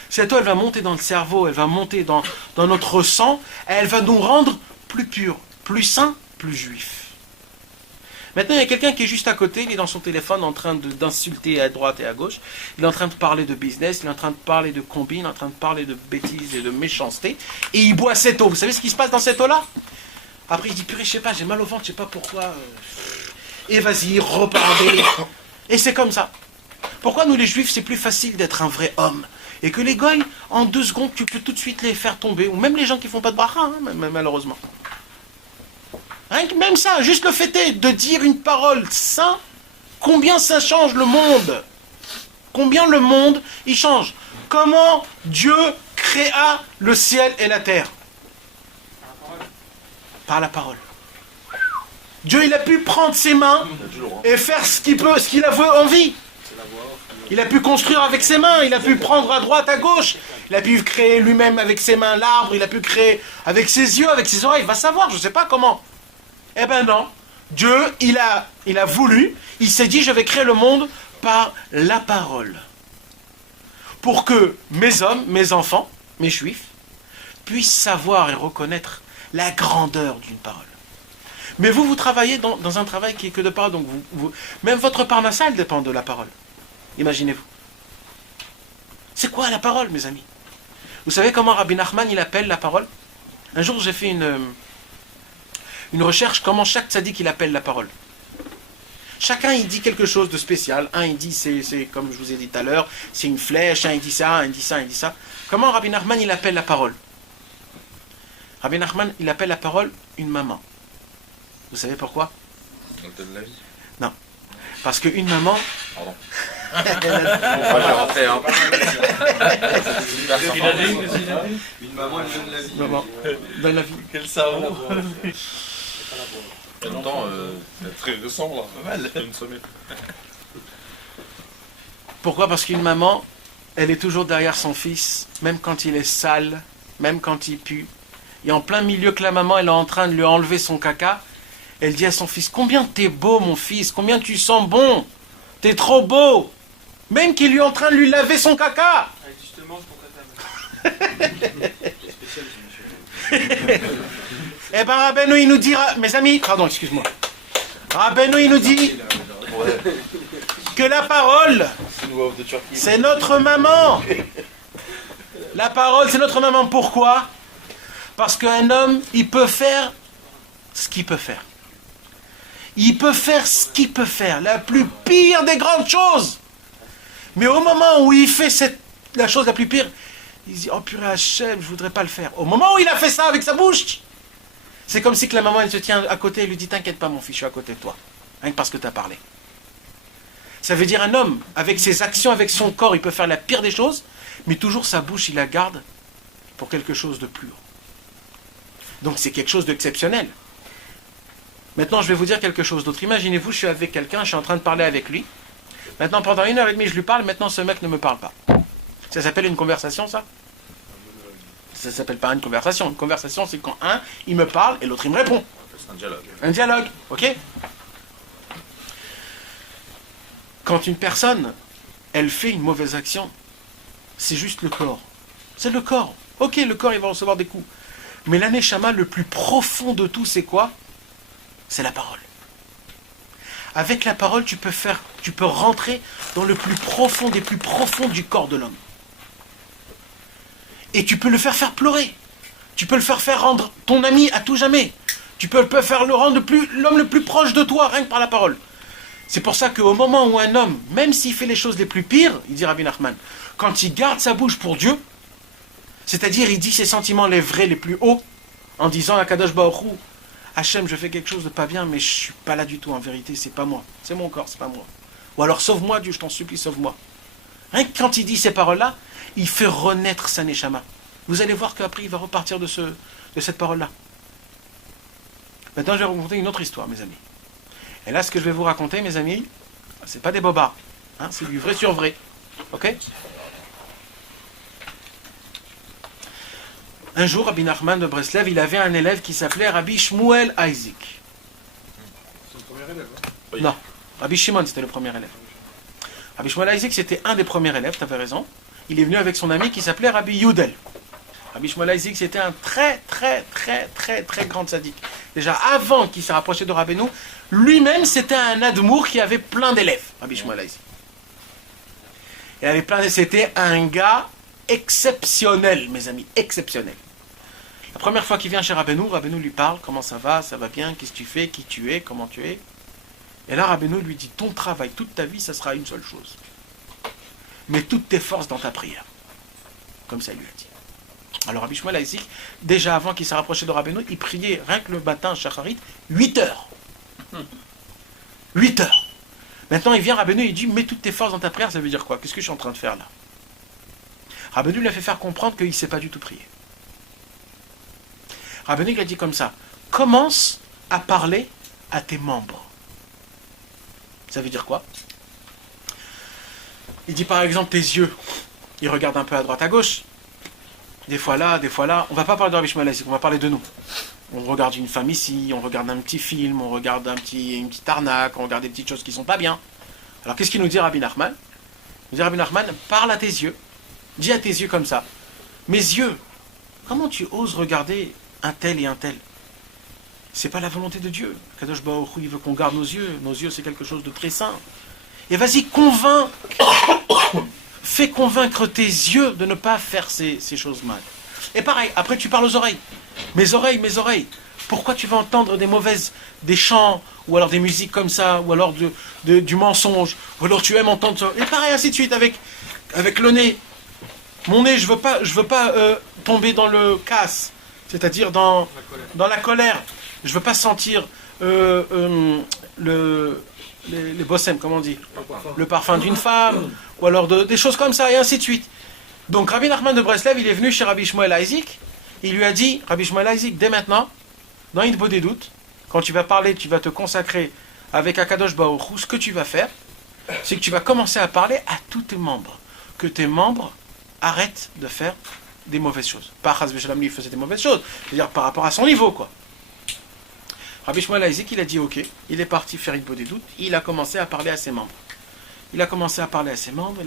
Cette eau, elle va monter dans le cerveau, elle va monter dans notre sang, elle va nous rendre plus purs, plus saints, plus juifs. Maintenant, il y a quelqu'un qui est juste à côté, il est dans son téléphone en train d'insulter à droite et à gauche, il est en train de parler de business, il est en train de parler de combine, il est en train de parler de bêtises et de méchanceté, et il boit cette eau. Vous savez ce qui se passe dans cette eau-là? Après, il dit, purée, je sais pas, j'ai mal au ventre, je sais pas pourquoi. Et vas-y, reparler. Et c'est comme ça. Pourquoi nous, les juifs, c'est plus facile d'être un vrai homme? Et que les goïs, en 2 secondes, tu peux tout de suite les faire tomber. Ou même les gens qui font pas de bracha, hein, malheureusement. Rien que même ça, juste le fait est de dire une parole sainte, combien ça change le monde? Combien le monde, il change? Comment Dieu créa le ciel et la terre? Par la parole. Dieu, il a pu prendre ses mains et faire ce qu'il a envie. Il a pu construire avec ses mains, il a pu prendre à droite, à gauche, il a pu créer lui-même avec ses mains l'arbre, il a pu créer avec ses yeux, avec ses oreilles, va savoir, je ne sais pas comment. Eh ben non, Dieu, il a voulu, il s'est dit, je vais créer le monde par la parole. Pour que mes hommes, mes enfants, mes juifs, puissent savoir et reconnaître la grandeur d'une parole. Mais vous travaillez dans un travail qui est que de parole, donc même votre parnassa, elle dépend de la parole. Imaginez-vous. C'est quoi la parole, mes amis? Vous savez comment Rabbi Nachman, il appelle la parole? Un jour, j'ai fait une recherche, comment chaque tzaddik, il appelle la parole. Chacun, il dit quelque chose de spécial. Un, il dit, c'est comme je vous ai dit tout à l'heure, c'est une flèche. Un, il dit ça, un, il dit ça, il dit ça. Comment Rabbi Nachman, il appelle la parole? Rabbi Nachman, il appelle la parole une maman. Vous savez pourquoi? Donc de la vie. Non. Parce qu'une maman... Pardon. Une maman, elle donne la vie. Maman, donne la vie. Quel cerveau. Il y a longtemps, très récent là. Pas mal. Une semaine. Pourquoi? Parce qu'une maman, elle est toujours derrière son fils, même quand il est sale, même quand il pue. Et en plein milieu que la maman, elle est en train de lui enlever son caca, elle dit à son fils, combien t'es beau mon fils, combien tu sens bon, t'es trop beau. Même qu'il lui est en train de lui laver son caca. Justement, c'est pour Eh ben Rabbeinu, il nous dit, mes amis, pardon, excuse-moi. Rabbeinu, il nous dit que la parole, c'est notre maman. La parole, c'est notre maman. Pourquoi? Parce qu'un homme, il peut faire ce qu'il peut faire. Il peut faire ce qu'il peut faire, la plus pire des grandes choses. Mais au moment où il fait la chose la plus pire, il dit, oh purée Hachem, je voudrais pas le faire. Au moment où il a fait ça avec sa bouche, c'est comme si que la maman, elle se tient à côté et lui dit, t'inquiète pas mon fils, je suis à côté de toi. Rien que parce que tu as parlé. Ça veut dire un homme, avec ses actions, avec son corps, il peut faire la pire des choses, mais toujours sa bouche, il la garde pour quelque chose de plus haut. Donc c'est quelque chose d'exceptionnel. Maintenant, je vais vous dire quelque chose d'autre. Imaginez-vous, je suis avec quelqu'un, je suis en train de parler avec lui. Maintenant, pendant 1h30, je lui parle, maintenant ce mec ne me parle pas. Ça s'appelle une conversation, ça? Ça s'appelle pas une conversation. Une conversation, c'est quand un, il me parle et l'autre, il me répond. C'est un dialogue. Un dialogue, ok? Quand une personne, elle fait une mauvaise action, c'est juste le corps. C'est le corps. Ok, le corps, il va recevoir des coups. Mais l'aneshama, le plus profond de tout, c'est quoi? C'est la parole. Avec la parole, tu peux rentrer dans le plus profond des plus profonds du corps de l'homme. Et tu peux le faire pleurer. Tu peux le faire rendre ton ami à tout jamais. Tu peux faire le rendre l'homme le plus proche de toi, rien que par la parole. C'est pour ça qu'au moment où un homme, même s'il fait les choses les plus pires, il dit Rabbi Nachman, quand il garde sa bouche pour Dieu, c'est-à-dire il dit ses sentiments les vrais, les plus hauts, en disant à Kadosh Baruch Hu, Hachem, je fais quelque chose de pas bien, mais je suis pas là du tout, en vérité, c'est pas moi. C'est mon corps, c'est pas moi. Ou alors sauve-moi Dieu, je t'en supplie, sauve-moi. Rien que quand il dit ces paroles-là, il fait renaître sa neshama. Vous allez voir qu'après il va repartir de cette parole-là. Maintenant je vais vous raconter une autre histoire, mes amis. Et là ce que je vais vous raconter, mes amis, c'est pas des bobards, hein, c'est du vrai sur vrai. Ok? Un jour, Rabbi Nachman de Breslev, il avait un élève qui s'appelait Rabbi Shmuel Isaac. C'est le premier élève, hein? Oui. Non, Rabbi Shimon, c'était le premier élève. Rabbi Shmuel Isaac, c'était un des premiers élèves, tu avais raison. Il est venu avec son ami qui s'appelait Rabbi Yudel. Rabbi Shmuel Isaac, c'était un très grand sadique. Déjà, avant qu'il s'est rapproché de Rabbeinu, lui-même, c'était un admour qui avait plein d'élèves, Rabbi Shmuel Isaac. Il avait c'était un gars exceptionnel, mes amis, exceptionnel. La première fois qu'il vient chez Rabbeinu, Rabbeinu lui parle, comment ça va bien, qu'est-ce que tu fais, qui tu es, comment tu es. Et là, Rabbeinu lui dit, ton travail, toute ta vie, ça sera une seule chose. Mets toutes tes forces dans ta prière. Comme ça, il lui a dit. Alors, Rabbi Shmuel Isaac, déjà avant qu'il s'est rapproché de Rabbeinu, il priait rien que le matin, Shacharit, 8 heures. 8 heures. Maintenant, il vient, Rabbeinu, il dit, mets toutes tes forces dans ta prière, ça veut dire quoi? Qu'est-ce que je suis en train de faire là? Rabbeinu lui a fait faire comprendre qu'il ne sait pas du tout prier. Rabbeinu lui a dit comme ça, commence à parler à tes membres. Ça veut dire quoi? Il dit par exemple tes yeux, il regarde un peu à droite à gauche, des fois là, on va pas parler de Rabbi Shmuel Isaac, on va parler de nous. On regarde une femme ici, on regarde un petit film, on regarde une petite arnaque, on regarde des petites choses qui sont pas bien. Alors qu'est-ce qu'il nous dit Rabbi Nachman? Il nous dit Rabbi Nachman, parle à tes yeux, dis à tes yeux comme ça, mes yeux, comment tu oses regarder un tel et un tel? C'est pas la volonté de Dieu. Kadosh Baruch Hu, il veut qu'on garde nos yeux c'est quelque chose de très saint. Et vas-y, convainc, fais convaincre tes yeux de ne pas faire ces choses mal. Et pareil, après tu parles aux oreilles. Mes oreilles, pourquoi tu vas entendre des chants, ou alors des musiques comme ça, ou alors du mensonge, ou alors tu aimes entendre ça. Et pareil, ainsi de suite, avec le nez. Mon nez, je veux pas tomber dans le casse, c'est-à-dire dans la colère. Je veux pas sentir les bossem, comment on dit, le parfum d'une femme, ou alors des choses comme ça, et ainsi de suite. Donc Rabbi Nachman de Breslev, il est venu chez Rabbi Shmuel Isaac, il lui a dit, Rabbi Shmuel Isaac, dès maintenant, dans une des doutes, quand tu vas parler, tu vas te consacrer avec Akadosh Baruch Hu, ce que tu vas faire, c'est que tu vas commencer à parler à tous tes membres. Que tes membres arrêtent de faire des mauvaises choses. Pas Chas Shalom, lui, il faisait des mauvaises choses. C'est-à-dire par rapport à son niveau, quoi. Rabbi Shmuel Isaac, il a dit ok. Il est parti faire une peau des doutes. Il a commencé à parler à ses membres. Il a commencé à parler à ses membres.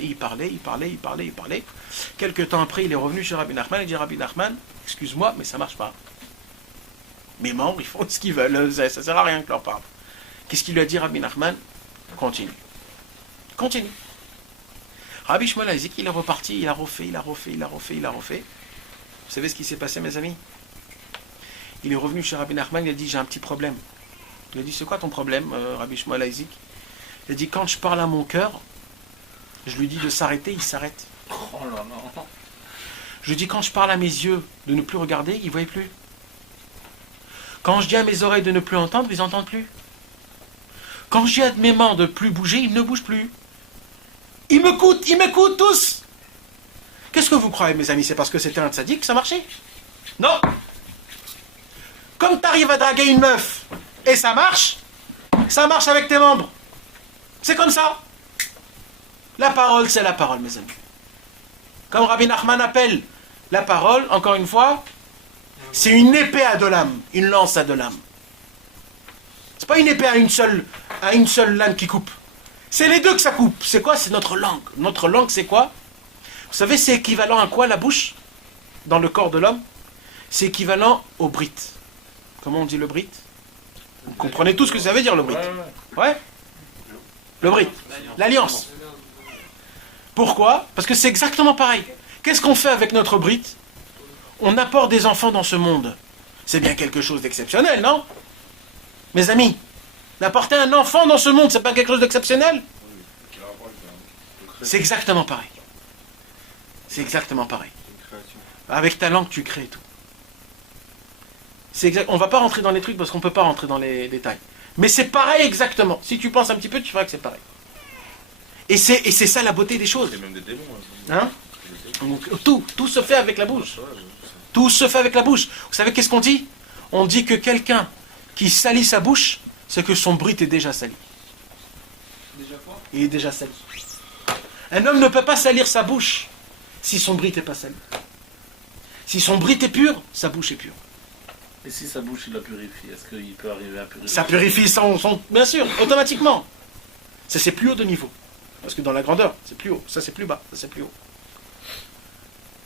Et il parlait. Quelques temps après, il est revenu chez Rabbi Nachman. Il dit Rabbi Nachman, excuse-moi, mais ça marche pas. Mes membres, ils font ce qu'ils veulent. Ça sert à rien que je leur parle. Qu'est-ce qu'il lui a dit, Rabbi Nachman? Continue. Rabbi Shmuel Isaac, il est reparti, il a refait. Vous savez ce qui s'est passé, mes amis? Il est revenu chez Rabbi Nachman, il a dit, j'ai un petit problème. Il a dit, c'est quoi ton problème, Rabbi Shmuel Isaac? Il a dit, quand je parle à mon cœur, je lui dis de s'arrêter, il s'arrête. Oh là là. Je lui dis, quand je parle à mes yeux de ne plus regarder, ils ne voient plus. Quand je dis à mes oreilles de ne plus entendre, ils n'entendent plus. Quand je dis à mes mains de ne plus bouger, ils ne bougent plus. Ils m'écoutent tous. Qu'est-ce que vous croyez, mes amis? C'est parce que c'était un tzaddik que ça marchait? Non. Comme tu arrives à draguer une meuf et ça marche avec tes membres. C'est comme ça. La parole, c'est la parole, mes amis. Comme Rabbi Nachman appelle la parole, encore une fois, c'est une épée à deux lames, une lance à deux lames. C'est pas une épée à une seule lame qui coupe. C'est les deux que ça coupe. C'est quoi? C'est notre langue. Notre langue, c'est quoi? Vous savez, c'est équivalent à quoi, la bouche? Dans le corps de l'homme? C'est équivalent au brit. Comment on dit le brit? Vous comprenez tout ce que ça veut dire, le brit? Ouais? Le brit. L'alliance. Pourquoi? Parce que c'est exactement pareil. Qu'est-ce qu'on fait avec notre brit? On apporte des enfants dans ce monde. C'est bien quelque chose d'exceptionnel, non? Mes amis, d'apporter un enfant dans ce monde, c'est pas quelque chose d'exceptionnel? C'est exactement pareil. C'est exactement pareil. Avec ta langue, tu crées tout. On va pas rentrer dans les trucs parce qu'on peut pas rentrer dans les détails. Mais c'est pareil exactement. Si tu penses un petit peu, tu verras que c'est pareil. Et c'est ça la beauté des choses. Il y a même des démons. Hein? Donc, tout se fait avec la bouche. Tout se fait avec la bouche. Vous savez qu'est-ce qu'on dit? On dit que quelqu'un qui salit sa bouche, c'est que son brit est déjà sali. Déjà quoi? Il est déjà sali. Un homme ne peut pas salir sa bouche si son brit n'est pas sali. Si son brit est pur, sa bouche est pure. Et si sa bouche, il la purifie, est-ce qu'il peut arriver à purifier? Ça purifie bien sûr, automatiquement. Ça, c'est plus haut de niveau. Parce que dans la grandeur, c'est plus haut. Ça, c'est plus bas. Ça, c'est plus haut.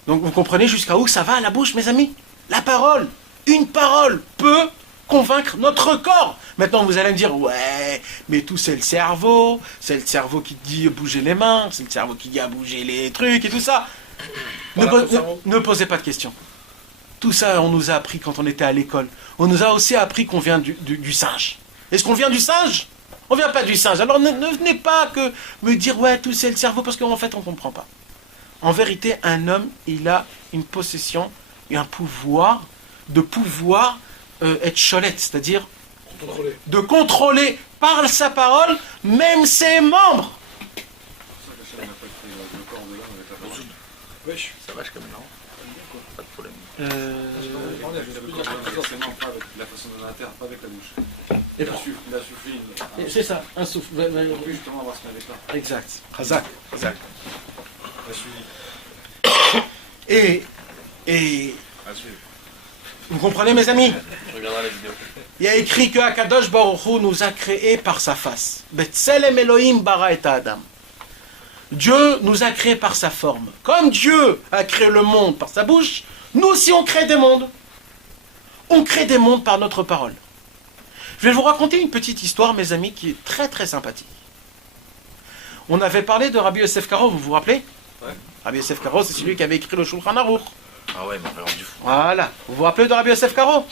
Donc, vous comprenez jusqu'à où ça va à la bouche, mes amis? La parole, une parole peut convaincre notre corps. Maintenant, vous allez me dire, ouais, mais tout, c'est le cerveau. C'est le cerveau qui dit bouger les mains. C'est le cerveau qui dit à bouger les trucs et tout ça. Ne posez pas de questions. Tout ça, on nous a appris quand on était à l'école. On nous a aussi appris qu'on vient du singe. Est-ce qu'on vient du singe? On ne vient pas du singe. Alors ne venez pas que me dire, ouais, tout c'est le cerveau, parce qu'en fait, on ne comprend pas. En vérité, un homme, il a une possession et un pouvoir de pouvoir être cholette, c'est-à-dire de contrôler par sa parole même ses membres. Ça va, je comme non. Pas de problème. Pas avec la façon de l'inter, pas avec la bouche. Et Il a suffi. c'est ça, un souffle. On peut justement avoir ce avec là. Exact. Razak. Il a suivi. Et À suivre. vous comprenez, mes amis? Je regarderai la vidéo. Il y a écrit que Akadosh Baruch Hu nous a créés par sa face. Betselem Elohim bara et Adam. Dieu nous a créés par sa forme. Comme Dieu a créé le monde par sa bouche, nous aussi on crée des mondes. On crée des mondes par notre parole. Je vais vous raconter une petite histoire, mes amis, qui est très très sympathique. On avait parlé de Rabbi Yosef Karo, vous vous rappelez? Ouais. Rabbi Yosef Karo, c'est celui qui avait écrit le Shulchan Aruch. Ah ouais, mais alors du fou. Voilà. Vous vous rappelez de Rabbi Yosef Karo?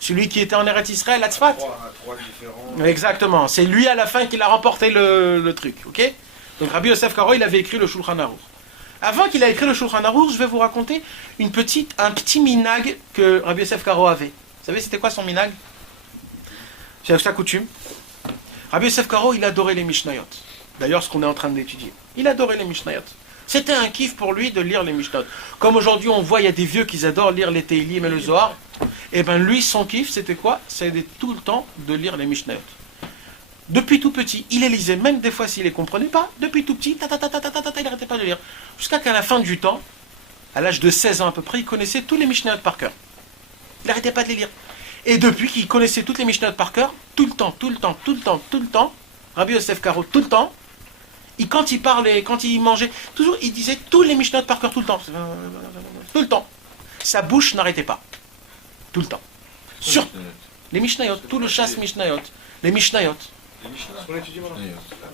Celui qui était en Eretz Israël à Tzfat. Trois différents. Exactement. C'est lui à la fin qui a remporté le truc. Ok? Donc Rabbi Yosef Karo, il avait écrit le Shulchan Aruch. Avant qu'il ait écrit le Shulchan Aruch, je vais vous raconter un petit minag que Rabbi Yosef Karo avait. Vous savez, c'était quoi son minag? C'est sa coutume. Rabbi Yosef Karo, il adorait les Mishnayot. D'ailleurs, ce qu'on est en train d'étudier. Il adorait les Mishnayot. C'était un kiff pour lui de lire les Mishnayot. Comme aujourd'hui, on voit, il y a des vieux qui adorent lire les Teilim et le Zohar. Et bien lui, son kiff, c'était quoi? C'était tout le temps de lire les Mishnayot. Depuis tout petit, il les lisait, même des fois s'il les comprenait pas, depuis tout petit, il n'arrêtait pas de lire. Jusqu'à qu'à la fin du temps, à l'âge de 16 ans à peu près, il connaissait tous les Mishnayot par cœur. Il n'arrêtait pas de les lire. Et depuis qu'il connaissait toutes les Mishnayot par cœur, tout le temps, Rabbi Yosef Karo, tout le temps, quand il parlait, quand il mangeait, toujours, il disait tous les Mishnayot par cœur, tout le temps. Tout le temps. Sa bouche n'arrêtait pas. Tout le temps. Sur les Mishnayot, tout le chasse Mishnayot, les Mishnayot.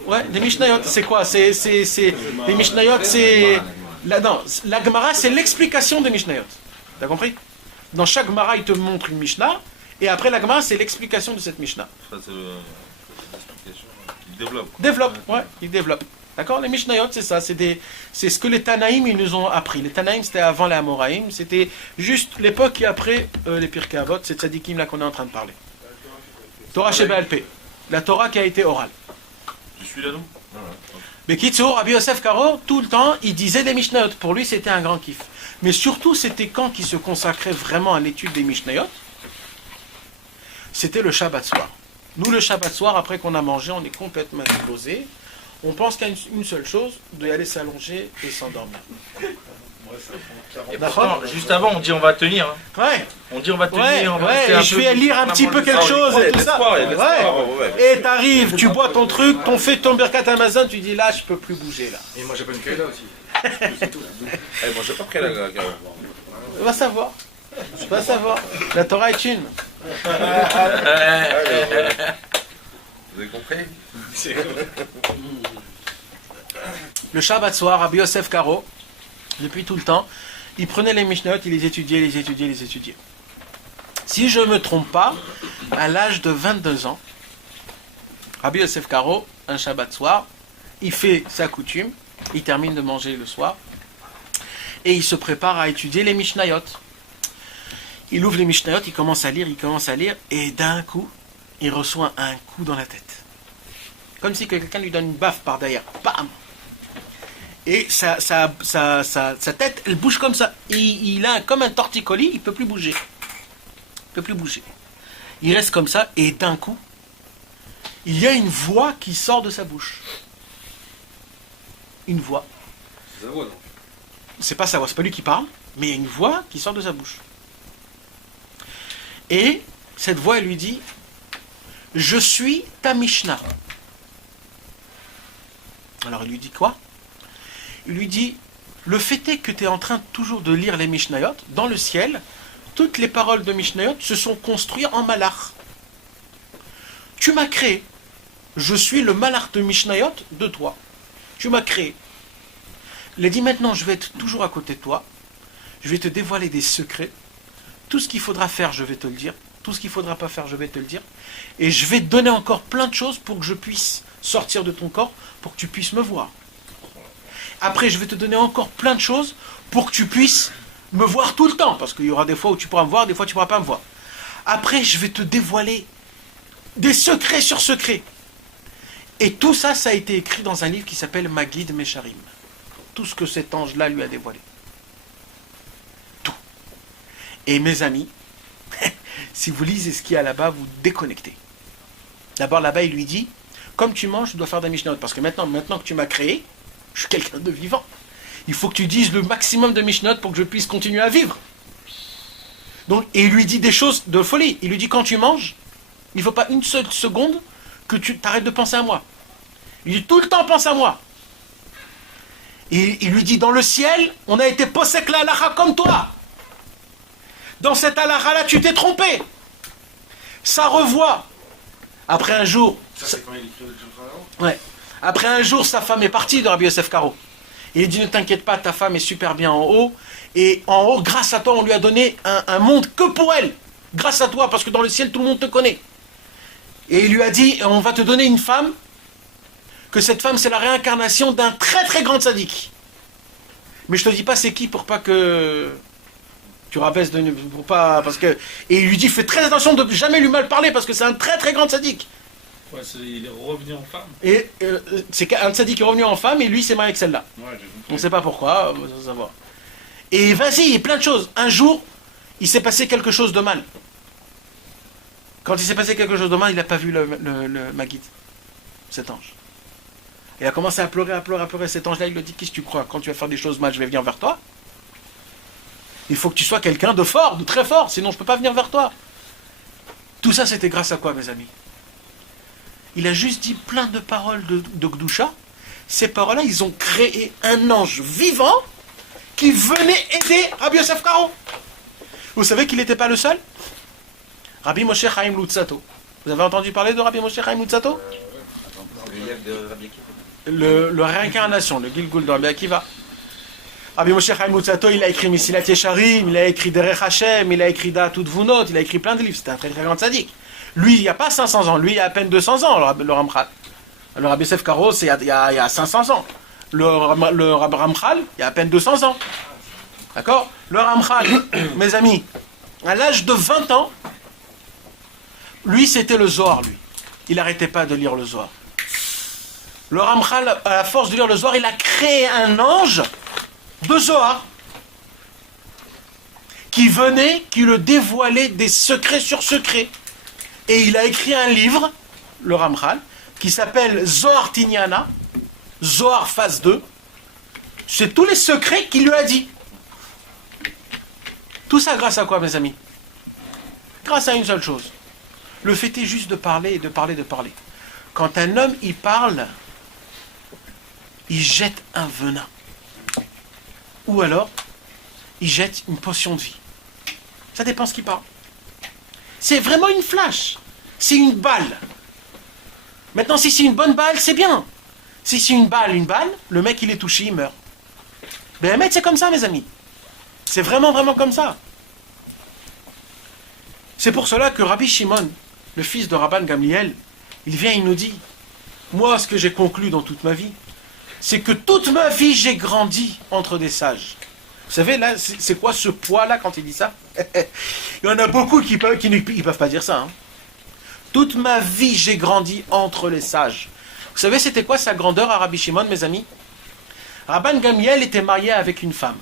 Ouais, les Mishnayot, c'est quoi? Les Mishnayot, c'est... La Gemara, c'est l'explication des Mishnayot. T'as compris? Dans chaque Gemara, il te montre une Mishnah, et après la Gemara, c'est l'explication de cette Mishnah. Ça, c'est l'explication. Il développe. Il développe. D'accord? Les Mishnayot, c'est ça. C'est ce que les Tanaïm, ils nous ont appris. Les Tanaïm, c'était avant les Amoraïm. C'était juste l'époque et après les Pirkei Avot. C'est Tzadikim là qu'on est en train de parler. Torah Sheba'al Peh. La Torah qui a été orale. Je suis là, non? Mais Kitsour, Rabbi Yosef Karo, tout le temps, il disait des Mishnayot. Pour lui, c'était un grand kiff. Mais surtout, c'était quand il se consacrait vraiment à l'étude des Mishnayot. C'était le Shabbat soir. Nous, le Shabbat soir, après qu'on a mangé, on est complètement explosé. On pense qu'à une seule chose, d'aller s'allonger et s'endormir. Et pourtant, juste avant, on dit on va tenir. Hein. Ouais. On dit on va tenir. Ouais, on va et je vais lire un petit peu quelque chose et tout ça. Et t'arrives, tu bois ton truc, ton fait ton Birkat Amazon, tu dis là, je peux plus bouger là. Et moi j'ai pas une queue là aussi. Moi, j'ai pas pris la Va savoir. Va savoir. La Torah est une. Vous avez compris? Le Shabbat soir, Rabbi Yosef Karo, depuis tout le temps, il prenait les Mishnayot, il les étudiait. Si je ne me trompe pas, à l'âge de 22 ans, Rabbi Yosef Karo, un Shabbat soir, il fait sa coutume, il termine de manger le soir, et il se prépare à étudier les Mishnayot. Il ouvre les Mishnayot, il commence à lire, et d'un coup, il reçoit un coup dans la tête. Comme si quelqu'un lui donne une baffe par derrière. Bam! Et sa tête, elle bouge comme ça. Il a comme un torticolis, il ne peut plus bouger. Il reste comme ça, et d'un coup, il y a une voix qui sort de sa bouche. Une voix. C'est sa voix, non? C'est pas sa voix, c'est pas lui qui parle, mais il y a une voix qui sort de sa bouche. Et cette voix, elle lui dit, « Je suis ta Mishnah. » Alors il lui dit quoi? Il lui dit, le fait est que tu es en train toujours de lire les Mishnayot, dans le ciel, toutes les paroles de Mishnayot se sont construites en malach. Tu m'as créé. Je suis le malach de Mishnayot de toi. Tu m'as créé. Il a dit, maintenant je vais être toujours à côté de toi. Je vais te dévoiler des secrets. Tout ce qu'il faudra faire, je vais te le dire. Tout ce qu'il ne faudra pas faire, je vais te le dire. Et je vais te donner encore plein de choses pour que je puisse sortir de ton corps, pour que tu puisses me voir. Après, je vais te donner encore plein de choses pour que tu puisses me voir tout le temps. Parce qu'il y aura des fois où tu pourras me voir, des fois tu ne pourras pas me voir. Après, je vais te dévoiler des secrets sur secrets. Et tout ça, ça a été écrit dans un livre qui s'appelle Magid Mesharim. Tout ce que cet ange-là lui a dévoilé. Tout. Et mes amis, si vous lisez ce qu'il y a là-bas, vous déconnectez. D'abord, là-bas, il lui dit, comme tu manges, tu dois faire des Mishnayot. Parce que maintenant que tu m'as créé, je suis quelqu'un de vivant. Il faut que tu dises le maximum de Mishnayot pour que je puisse continuer à vivre. Donc, et il lui dit des choses de folie. Il lui dit, quand tu manges, il ne faut pas une seule seconde que tu t'arrêtes de penser à moi. Il dit, tout le temps, pense à moi. Et il lui dit, dans le ciel, on a été posek la halakha comme toi. Dans cette halakha-là, tu t'es trompé. Ça revoit. Après un jour... Ça, c'est quand il écrit le jour. Ouais. Après un jour, sa femme est partie de Rabbi Yosef Karo. Il dit, ne t'inquiète pas, ta femme est super bien en haut. Et en haut, grâce à toi, on lui a donné un monde que pour elle. Grâce à toi, parce que dans le ciel, tout le monde te connaît. Et il lui a dit, on va te donner une femme, que cette femme, c'est la réincarnation d'un très très grand tzaddik. Mais je te dis pas c'est qui pour pas que tu rabaisses pour pas, parce que... Et il lui dit, fais très attention de jamais lui mal parler, parce que c'est un très très grand tzaddik. Ouais, il est revenu en femme. Et c'est un tzaddik qui est revenu en femme, et lui s'est marié avec celle-là. Ouais, j'ai compris. On ne sait pas pourquoi, on va savoir. Et vas-y, il y a plein de choses. Un jour, il s'est passé quelque chose de mal. Quand il s'est passé quelque chose de mal, il n'a pas vu le Maguid. cet ange. Il a commencé à pleurer, à pleurer, à pleurer. Cet ange-là, il lui dit, qu'est-ce que tu crois? Quand tu vas faire des choses mal, je vais venir vers toi. Il faut que tu sois quelqu'un de fort, de très fort, sinon je ne peux pas venir vers toi. Tout ça, c'était grâce à quoi, mes amis? Il a juste dit plein de paroles de Gdusha. Ces paroles-là, ils ont créé un ange vivant qui venait aider Rabbi Yosef Karo. Vous savez qu'il n'était pas le seul? Rabbi Moshe Chaim Luzzatto. Vous avez entendu parler de Rabbi Moshe Chaim Luzzatto? Le réincarnation, le Gilgul de Rabbi Akiva. Rabbi Moshe Chaim Luzzatto, il a écrit Mesilat Yesharim, il a écrit Derech Hashem, il a écrit Da'atout Vunot, il a écrit plein de livres. C'était un très très grand tzaddik. Lui, il n'y a pas 500 ans, lui, il y a à peine 200 ans, le Ramchal. Le Rabbi Yosef Karo, c'est il y a 500 ans. Le Ramchal, il y a à peine 200 ans. D'accord? Le Ramchal, mes amis, à l'âge de 20 ans, lui, c'était le Zohar, lui. Il n'arrêtait pas de lire le Zohar. Le Ramchal, à la force de lire le Zohar, il a créé un ange de Zohar qui venait, qui le dévoilait des secrets sur secrets. Et il a écrit un livre, le Ramchal, qui s'appelle Zohar Tinyana, Zohar phase 2. C'est tous les secrets qu'il lui a dit. Tout ça grâce à quoi, mes amis? Grâce à une seule chose. Le fait est juste de parler et de parler, de parler. Quand un homme y parle, il jette un venin. Ou alors, il jette une potion de vie. Ça dépend ce qu'il parle. C'est vraiment une flash. C'est une balle. Maintenant, si c'est une bonne balle, c'est bien. Si c'est une balle, le mec, il est touché, il meurt. Ben, mec, c'est comme ça, mes amis. C'est vraiment, vraiment comme ça. C'est pour cela que Rabbi Shimon, le fils de Rabban Gamliel, il vient, il nous dit, moi, ce que j'ai conclu dans toute ma vie, c'est que toute ma vie, j'ai grandi entre des sages. Vous savez, là, c'est quoi ce poids-là quand il dit ça? Il y en a beaucoup qui ne peuvent pas dire ça. Hein. Toute ma vie, j'ai grandi entre les sages. Vous savez, c'était quoi sa grandeur à Rabbi Shimon, mes amis? Rabban Gamliel était marié avec une femme.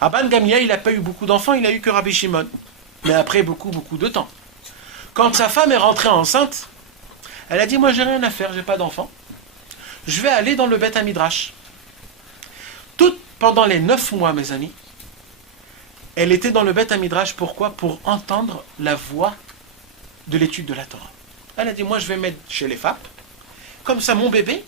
Rabban Gamliel, il n'a pas eu beaucoup d'enfants, il n'a eu que Rabbi Shimon. Mais après beaucoup, beaucoup de temps. Quand sa femme est rentrée enceinte, elle a dit, moi, j'ai rien à faire, j'ai pas d'enfants. Je vais aller dans le Beth Hamidrash. Pendant les 9 mois, mes amis, elle était dans le Beth Hamidrash. Pourquoi? Pour entendre la voix de l'étude de la Torah. Elle a dit, moi je vais mettre chez les femmes. Comme ça, mon bébé,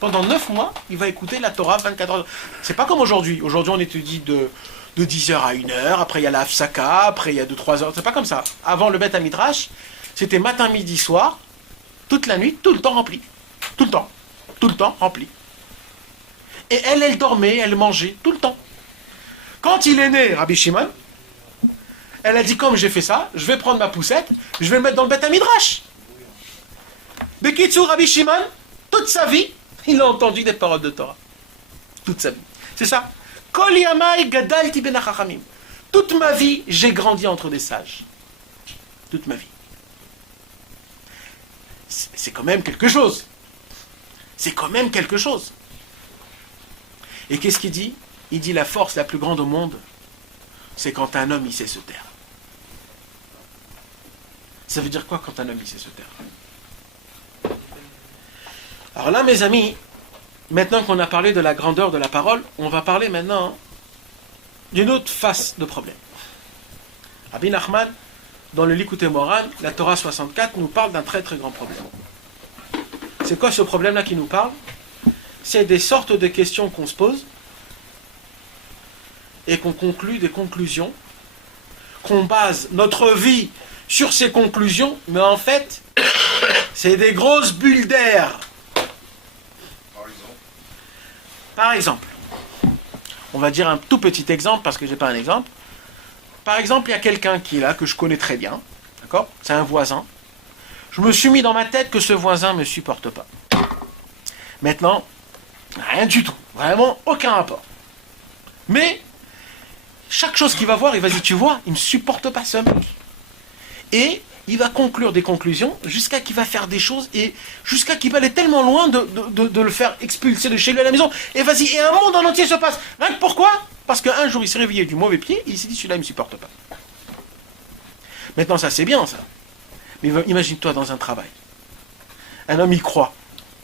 pendant 9 mois, il va écouter la Torah 24 heures. C'est pas comme aujourd'hui. Aujourd'hui, on étudie de 10h à 1h. Après, il y a la Hafsaka. Après, il y a 2-3 heures. C'est pas comme ça. Avant le Beth Hamidrash, c'était matin, midi, soir. Toute la nuit, tout le temps rempli. Tout le temps. Tout le temps rempli. Et elle dormait, elle mangeait, tout le temps. Quand il est né, Rabbi Shimon, elle a dit, comme j'ai fait ça, je vais prendre ma poussette, je vais le mettre dans le Beth Hamidrash. Bekitsu, Rabbi Shimon, toute sa vie, il a entendu des paroles de Torah. Toute sa vie. C'est ça. Kol yamai gadalti ben hachachamim. Toute ma vie, j'ai grandi entre des sages. Toute ma vie. C'est quand même quelque chose. C'est quand même quelque chose. Et qu'est-ce qu'il dit? Il dit la force la plus grande au monde, c'est quand un homme il sait se taire. Ça veut dire quoi quand un homme il sait se taire? Alors là, mes amis, maintenant qu'on a parlé de la grandeur de la parole, on va parler maintenant d'une autre face de problème. Rabbi Nachman, dans le Likutei Moharan, la Torah 64, nous parle d'un très très grand problème. C'est quoi ce problème-là qui nous parle? C'est des sortes de questions qu'on se pose et qu'on conclut des conclusions, qu'on base notre vie sur ces conclusions, mais en fait, c'est des grosses bulles d'air. Par exemple, on va dire un tout petit exemple parce que je n'ai pas un exemple. Par exemple, il y a quelqu'un qui est là, que je connais très bien, d'accord? C'est un voisin. Je me suis mis dans ma tête que ce voisin ne me supporte pas. Maintenant, rien du tout. Vraiment, aucun rapport. Mais, chaque chose qu'il va voir, il va dire, tu vois, il ne me supporte pas ce mec. Et il va conclure des conclusions jusqu'à qu'il va faire des choses et jusqu'à qu'il va aller tellement loin de le faire expulser de chez lui à la maison. Et vas-y, et un monde en entier se passe. Rien que pourquoi? Parce qu'un jour, il s'est réveillé du mauvais pied et il s'est dit, celui-là, il ne me supporte pas. Maintenant, ça, c'est bien, ça. Mais imagine-toi dans un travail. Un homme y croit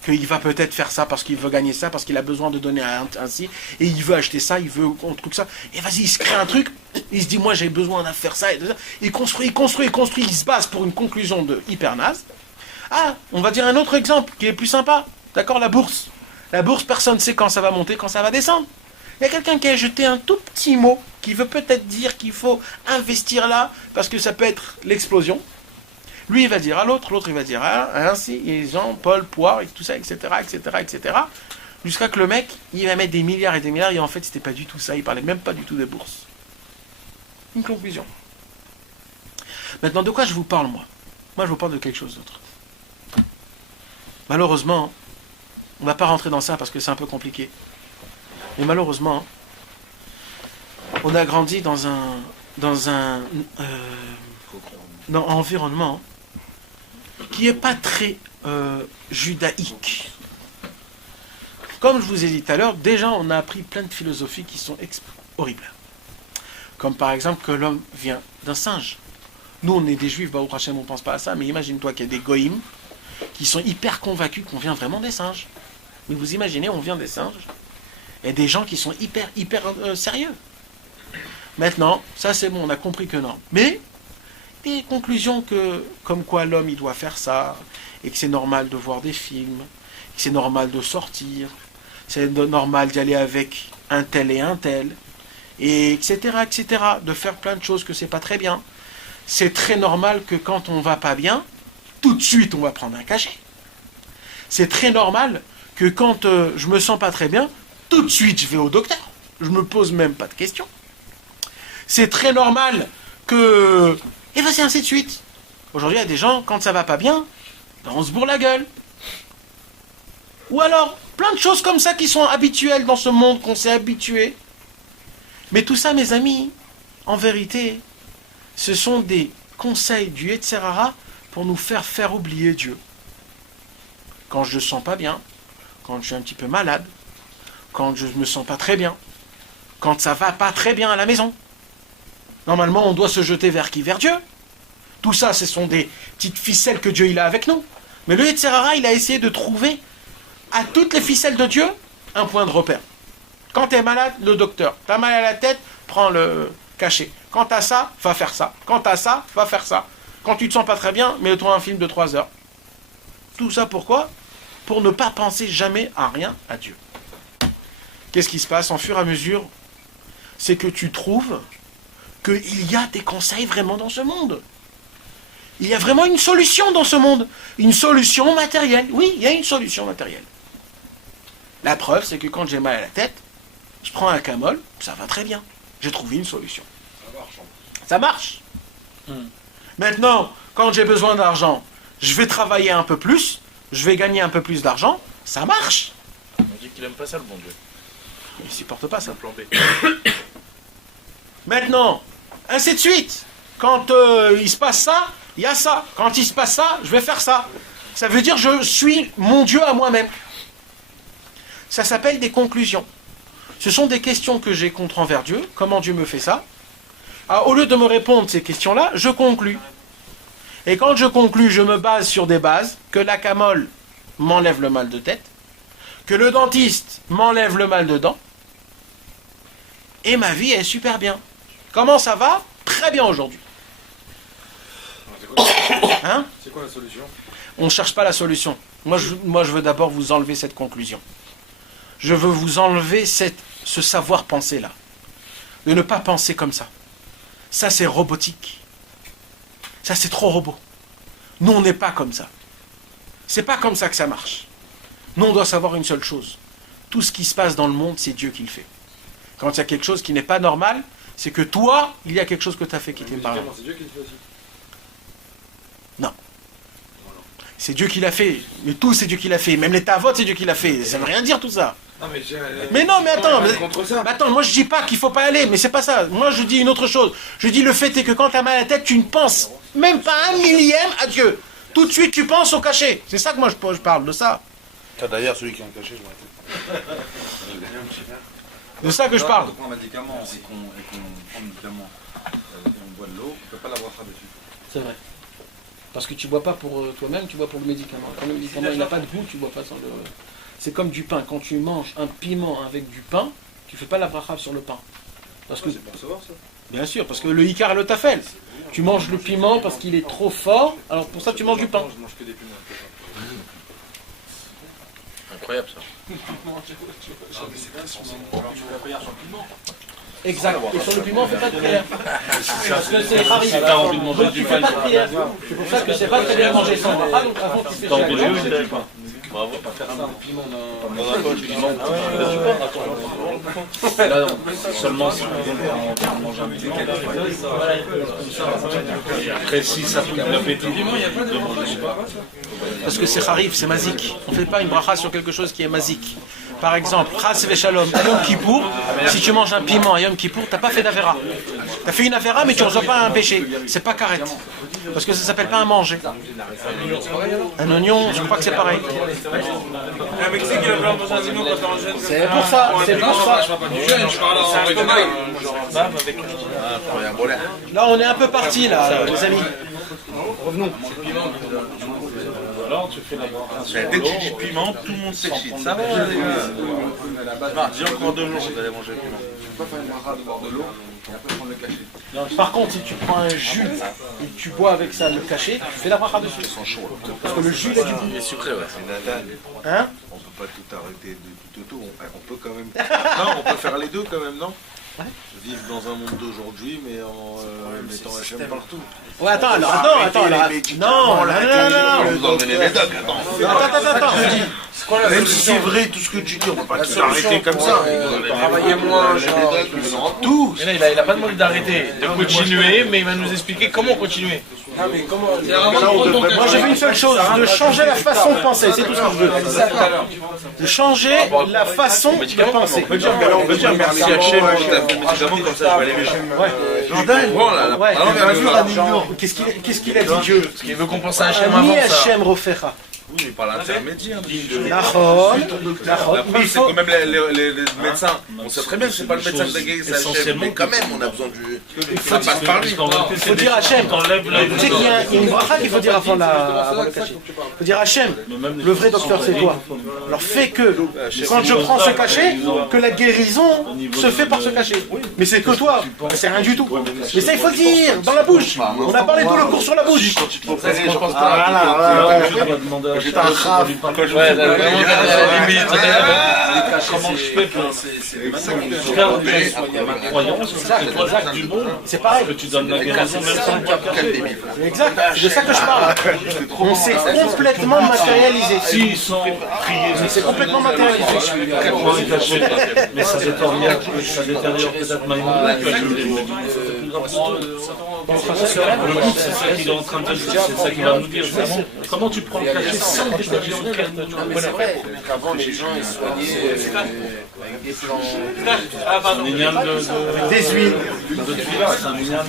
qu'il va peut-être faire ça parce qu'il veut gagner ça, parce qu'il a besoin de donner ainsi, et il veut acheter ça, il veut un truc ça, et vas-y, il se crée un truc, il se dit moi j'ai besoin de faire ça, et de ça. Il construit, il se base pour une conclusion de hyper naze. Ah, on va dire un autre exemple qui est plus sympa, d'accord, la bourse. La bourse, personne ne sait quand ça va monter, quand ça va descendre. Il y a quelqu'un qui a jeté un tout petit mot qui veut peut-être dire qu'il faut investir là, parce que ça peut être l'explosion. Lui, il va dire à l'autre, l'autre, il va dire à ainsi, et Jean, Paul, Poire, et tout ça, etc., etc., etc., jusqu'à que le mec, il va mettre des milliards, et en fait, c'était pas du tout ça, il parlait même pas du tout des bourses. Une conclusion. Maintenant, de quoi je vous parle, moi? Moi, je vous parle de quelque chose d'autre. Malheureusement, on va pas rentrer dans ça parce que c'est un peu compliqué. Mais malheureusement, on a grandi dans un environnement qui n'est pas très judaïque. Comme je vous ai dit tout à l'heure, déjà on a appris plein de philosophies qui sont horribles. Comme par exemple que l'homme vient d'un singe. Nous on est des juifs, Baruch Hashem, on ne pense pas à ça, mais imagine-toi qu'il y a des goïms qui sont hyper convaincus qu'on vient vraiment des singes. Mais vous imaginez, on vient des singes, et des gens qui sont hyper sérieux. Maintenant, ça c'est bon, on a compris que non. Mais des conclusions comme quoi l'homme il doit faire ça, et que c'est normal de voir des films, que c'est normal de sortir, c'est normal d'y aller avec un tel, et etc., de faire plein de choses que c'est pas très bien. C'est très normal que quand on va pas bien, tout de suite on va prendre un cachet. C'est très normal que quand je me sens pas très bien, tout de suite je vais au docteur. Je me pose même pas de questions. C'est très normal que... Et ben c'est ainsi de suite. Aujourd'hui, il y a des gens, quand ça va pas bien, ben on se bourre la gueule. Ou alors, plein de choses comme ça qui sont habituelles dans ce monde, qu'on s'est habitué. Mais tout ça, mes amis, en vérité, ce sont des conseils du Yetzer Hara pour nous faire oublier Dieu. Quand je ne sens pas bien, quand je suis un petit peu malade, quand je ne me sens pas très bien, quand ça va pas très bien à la maison. Normalement, on doit se jeter vers qui? Vers Dieu. Tout ça, ce sont des petites ficelles que Dieu il a avec nous. Mais le Yetzer Hara, il a essayé de trouver à toutes les ficelles de Dieu un point de repère. Quand tu es malade, le docteur. Tu as mal à la tête, prends le cachet. Quand tu as ça, va faire ça. Quand tu as ça, va faire ça. Quand tu te sens pas très bien, mets-toi un film de 3 heures. Tout ça pourquoi? Pour ne pas penser jamais à rien à Dieu. Qu'est-ce qui se passe en fur et à mesure? C'est que tu trouves qu'il y a des conseils vraiment dans ce monde. Il y a vraiment une solution dans ce monde. Une solution matérielle. Oui, il y a une solution matérielle. La preuve, c'est que quand j'ai mal à la tête, je prends un camol, ça va très bien. J'ai trouvé une solution. Ça marche. Maintenant, quand j'ai besoin d'argent, je vais travailler un peu plus, je vais gagner un peu plus d'argent, ça marche. On dit qu'il aime pas ça, le bon Dieu. Il ne supporte pas ça. Plan B. Maintenant, ainsi de suite. Quand il se passe ça, il y a ça. Quand il se passe ça, je vais faire ça. Ça veut dire je suis mon Dieu à moi-même. Ça s'appelle des conclusions. Ce sont des questions que j'ai contre envers Dieu. Comment Dieu me fait ça? Alors, au lieu de me répondre ces questions-là, je conclus. Et quand je conclus, je me base sur des bases. Que la camole m'enlève le mal de tête. Que le dentiste m'enlève le mal de dents. Et ma vie est super bien. Comment ça va? Très bien aujourd'hui. Hein? C'est quoi la solution? On ne cherche pas la solution. Moi, je veux d'abord vous enlever cette conclusion. Je veux vous enlever ce savoir-penser-là. De ne pas penser comme ça. Ça, c'est robotique. Ça, c'est trop robot. Nous, on n'est pas comme ça. C'est pas comme ça que ça marche. Nous, on doit savoir une seule chose. Tout ce qui se passe dans le monde, c'est Dieu qui le fait. Quand il y a quelque chose qui n'est pas normal, c'est que toi, il y a quelque chose que tu as fait qui n'est pas normal. C'est Dieu qui le fait aussi. Non. C'est Dieu qui l'a fait. Mais tout, c'est Dieu qui l'a fait. Même les tavotes, c'est Dieu qui l'a fait. Ça veut rien dire tout ça. Non, mais Mais non, mais attends. contre ça. Mais attends, moi je dis pas qu'il faut pas aller, mais c'est pas ça. Moi je dis une autre chose. Je dis le fait est que quand tu as mal à la tête, tu ne penses même pas un millième à Dieu. Tout de suite, tu penses au cachet. C'est ça que moi je parle de ça. D'ailleurs, celui qui est en cachet, je m'arrête. De ça que je parle. Quand on prend un médicament et qu'on prend un médicament et on boit de l'eau, on ne peut pas l'avoir dessus. C'est vrai. Parce que tu bois pas pour toi-même, tu bois pour le médicament. Quand le médicament il n'a pas de goût, tu bois pas sans le... C'est comme du pain. Quand tu manges un piment avec du pain, tu fais pas la bracha sur le pain. Parce que... C'est pour savoir ça. Bien sûr, parce que le Icar et le Tafel. Tu manges le piment parce qu'il est trop fort, alors pour ça tu manges du pain. Je mange que des piments. Incroyable ça. Exact. Et sur le piment, on fait pas de prière. Parce que c'est rare. T'as envie de manger Donc du tu fais pain. pas de prière. C'est pour ça que c'est pas très bien manger sans bracha, donc avant tu fais T'as chaque envie de jour. manger du pain. Bravo, pas faire ça. Dans un poche, piment. Là, seulement si on mange un piment. Après, si ça tombe l'appétit, de manger pas. Parce que c'est harif, c'est mazik. On ne fait pas une bracha sur quelque chose qui est mazik. Par exemple, Chas Veshalom, à Yom Kippour, si tu manges un piment à Yom Kippour, tu n'as pas fait d'Avera. Tu as fait une Avera, mais tu ne reçois pas un péché. C'est pas karet. Parce que ça ne s'appelle pas un manger. Un oignon, je crois que c'est pareil. C'est pour ça, c'est pour ça. Là, on est un peu parti, là, les amis. Alors, tu fais la Dès que tu dis piment, tout le monde s'excite. Ça va, les gars. Dis encore 2 jours, vous allez manger le piment. Par contre, si tu prends un jus et que tu bois avec ça le cachet, tu fais la bracha dessus. Parce que le jus, il a du goût. Il est sucré, ouais. Nathan, Hein? on peut pas tout arrêter de tout auto. On peut quand même. Non, on peut faire les deux quand même, non? Vivre dans un monde d'aujourd'hui, mais en mettant HM partout. Ouais, attends, alors, attends. Non, Même si c'est vrai tout ce que tu dis, on peut pas tout arrêter comme ça. Travailler moins, Tout. Mais là, il a pas demandé d'arrêter, de continuer, mais il va nous expliquer comment continuer. moi j'ai vu une seule chose, de changer la façon de penser, c'est tout ce que je veux. De changer la façon de penser. On peut dire merci Hachem, médicaments comme ça, je vais aller mieux. Jordan, ouais, Jordan, qu'est-ce qu'il a dit Dieu? Parce qu'il veut compenser Hachem Ni avant ça. Hachem refera. Oui, mais par l'intermédiaire. Nachon, La mais preuve, il c'est faut... que même les médecins, on sait très bien que c'est pas le médecin de la guérison, c'est Hachem, mais quand même, on a besoin du. Ça passe par lui. Il faut dire Hachem. Tu sais qu'il y a une bracha qu'il faut dire avant le cachet. Il faut dire Hachem, le vrai docteur c'est toi. Alors fais que, quand je prends ce cachet, que la guérison se fait par ce cachet. Mais c'est que toi, c'est rien du tout. Mais ça il faut le dire, dans la bouche. On a parlé tout le cours sur la bouche. Je pense pas. J'étais un raf. Ouais, là, vraiment, à la limite. Comment je fais pour faire ma croyance, c'est toi l'acte du monde. C'est pareil. Que tu donnes la guérison même sans le cacher. Exact, c'est de ça que je parle. On s'est complètement matérialisé. S'ils sont priés, C'est complètement matérialisé. mais ça détériore peut-être ma image. C'est ça qu'il est en train de dire, c'est ça qu'il va nous dire. Comment tu prends le cachet sans détériorer C'est vrai qu'avant les gens ils soignaient avec des plans. un igname Des huiles. c'est un igname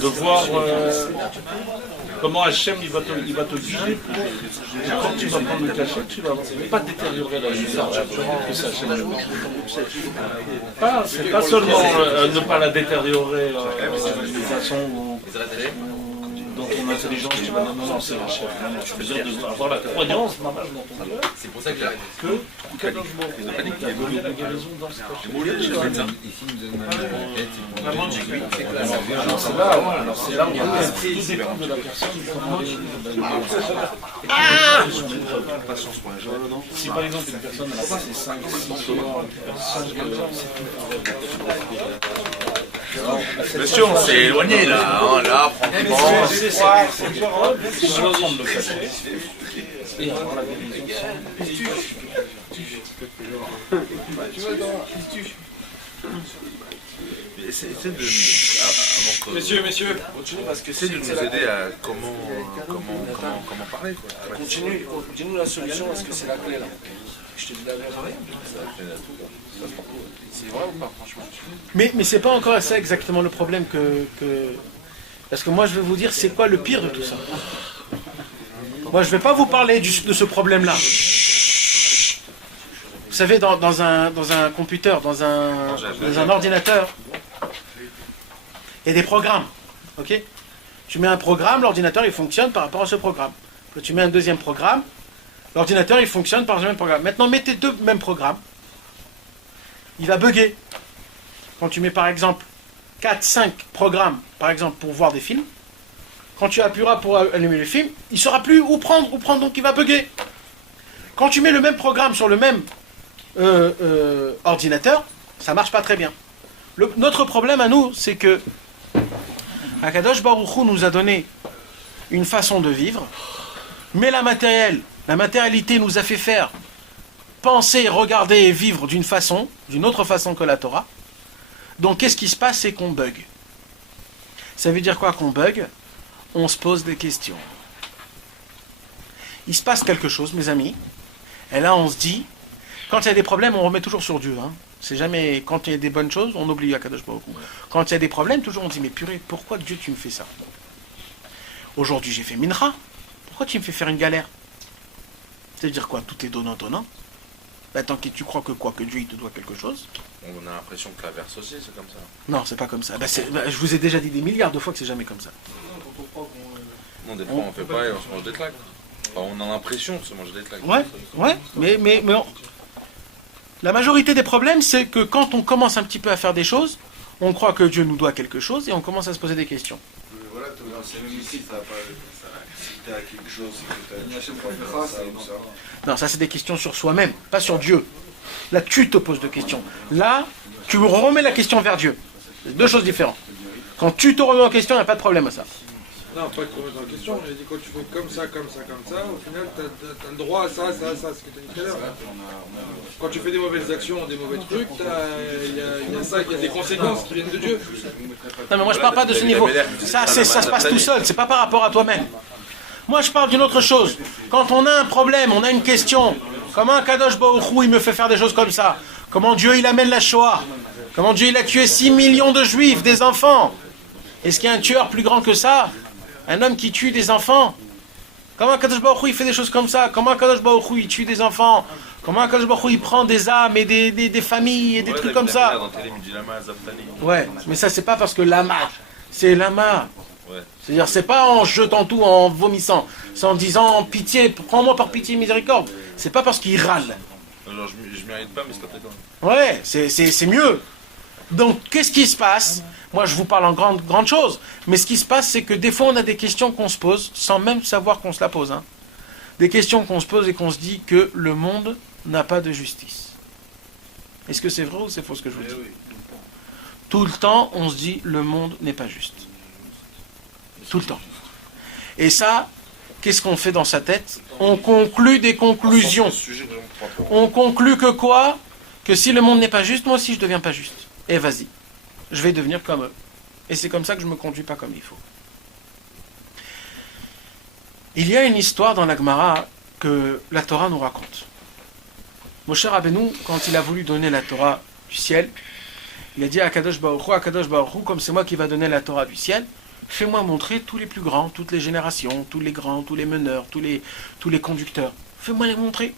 de voir comment Hachem il va te guider. Quand tu vas prendre le cachet, tu vas pas détériorer la vie. C'est pas seulement ne pas la détériorer de façon dans ton intelligence, tu vas non, c'est Hachem. Je veux dire, avoir la croyance, dans ton cœur, C'est pour ça que j'arrête. que Kadosh Baruch Hu, il a donné la guérison dans ce cachet. Ici il me donne ma tête. Alors c'est là où tout dépend de la personne. Si par exemple une personne a passé 5-6 ans, Monsieur, on s'est éloigné là. Là, franchement. c'est prendre le cachet et avoir la guérison. Essayez de. Messieurs, Essayez de nous aider à comment parler. continue la solution parce que c'est la clé là. Je te dis la vérité. C'est vrai ou pas, franchement? Mais c'est pas encore ça exactement le problème que... Parce que moi je vais vous dire c'est quoi le pire de tout ça. Moi je vais pas vous parler de ce problème-là. Vous savez, dans un computer, dans un ordinateur, il y a des programmes. Ok ? Tu mets un programme, l'ordinateur il fonctionne par rapport à ce programme. Quand tu mets un deuxième programme, l'ordinateur il fonctionne par le même programme. Maintenant, mets tes deux mêmes programmes. Il va bugger. Quand tu mets par exemple 4-5 programmes, par exemple, pour voir des films, quand tu appuieras pour allumer le film, il ne saura plus où prendre, donc il va bugger. Quand tu mets le même programme sur le même ordinateur, ça ne marche pas très bien. Notre problème à nous, c'est que Akadosh Baruch Hu nous a donné une façon de vivre, mais la matérialité nous a fait faire penser, regarder et vivre d'une autre façon que la Torah. Donc qu'est-ce qui se passe, c'est qu'on bug. Ça veut dire quoi qu'on bug? On se pose des questions. Il se passe quelque chose, mes amis, et là on se dit, quand il y a des problèmes, on remet toujours sur Dieu. C'est jamais, quand il y a des bonnes choses, on oublie Akadosh Baruch Hu. Quand il y a des problèmes, toujours on dit, mais purée, pourquoi Dieu tu me fais ça? Aujourd'hui j'ai fait mincha, pourquoi tu me fais faire une galère? Ça veut dire quoi? Tout est donnant. Tant que tu crois que Dieu il te doit quelque chose. On a l'impression que l'inverse aussi, c'est comme ça. Non, c'est pas comme ça. Je vous ai déjà dit des milliards de fois que c'est jamais comme ça. Non, des fois on fait pas et on se mange des claques. Enfin, on a l'impression de se manger des claques. Ouais, mais la majorité des problèmes, c'est que quand on commence un petit peu à faire des choses, on croit que Dieu nous doit quelque chose et on commence à se poser des questions. Voilà, c'est même ici, ça n'a pas incité à quelque chose, c'est que tu as ça ou ça. Non, ça c'est des questions sur soi-même, pas sur Dieu. Là, tu te poses des questions. Là, tu remets la question vers Dieu. C'est deux choses différentes. Quand tu te remets en question, il n'y a pas de problème à ça. Non, pas de remettre en question. J'ai dit quand tu fais comme ça, au final, tu as le droit à ça, ce que tu as dit tout à l'heure. Quand tu fais des mauvaises actions, des mauvais trucs, il y a des conséquences qui viennent de Dieu. Non, mais moi je parle pas de ce niveau. Ça se passe tout seul, c'est pas par rapport à toi-même. Moi je parle d'une autre chose. Quand on a un problème, on a une question, comment Kadosh Baruch Hu il me fait faire des choses comme ça? Comment Dieu il amène la Shoah? Comment Dieu il a tué 6 millions de juifs, des enfants? Est-ce qu'il y a un tueur plus grand que ça? Un homme qui tue des enfants? Comment Kadosh Baruch Hu il fait des choses comme ça? Comment Kadosh Baruch Hu il tue des enfants? Comment Kadosh Baruch Hu il prend des âmes et des familles et des trucs comme ça? Ouais, mais ça c'est pas parce que lama, c'est lama. C'est-à-dire c'est pas en jetant tout, en vomissant, c'est en disant pitié, prends-moi par pitié miséricorde. C'est pas parce qu'il râle. Alors je mérite pas, mais c'est pas d'accord. Ouais, c'est mieux. Donc qu'est-ce qui se passe? Moi je vous parle en grande chose, mais ce qui se passe c'est que des fois on a des questions qu'on se pose sans même savoir qu'on se la pose. Des questions qu'on se pose et qu'on se dit que le monde n'a pas de justice. Est-ce que c'est vrai ou c'est faux ce que je vous dis? Tout le temps on se dit le monde n'est pas juste. Tout le temps. Et ça, qu'est-ce qu'on fait dans sa tête? On conclut des conclusions. On conclut que quoi? Que si le monde n'est pas juste, moi aussi je ne deviens pas juste. Et vas-y, je vais devenir comme eux. Et c'est comme ça que je ne me conduis pas comme il faut. Il y a une histoire dans la Gemara que la Torah nous raconte. Moshe Rabbeinu, quand il a voulu donner la Torah du ciel, il a dit à Akadosh Baruch Hu, comme c'est moi qui va donner la Torah du ciel, fais-moi montrer tous les plus grands, toutes les générations, tous les grands, tous les meneurs, tous les conducteurs. Fais-moi les montrer.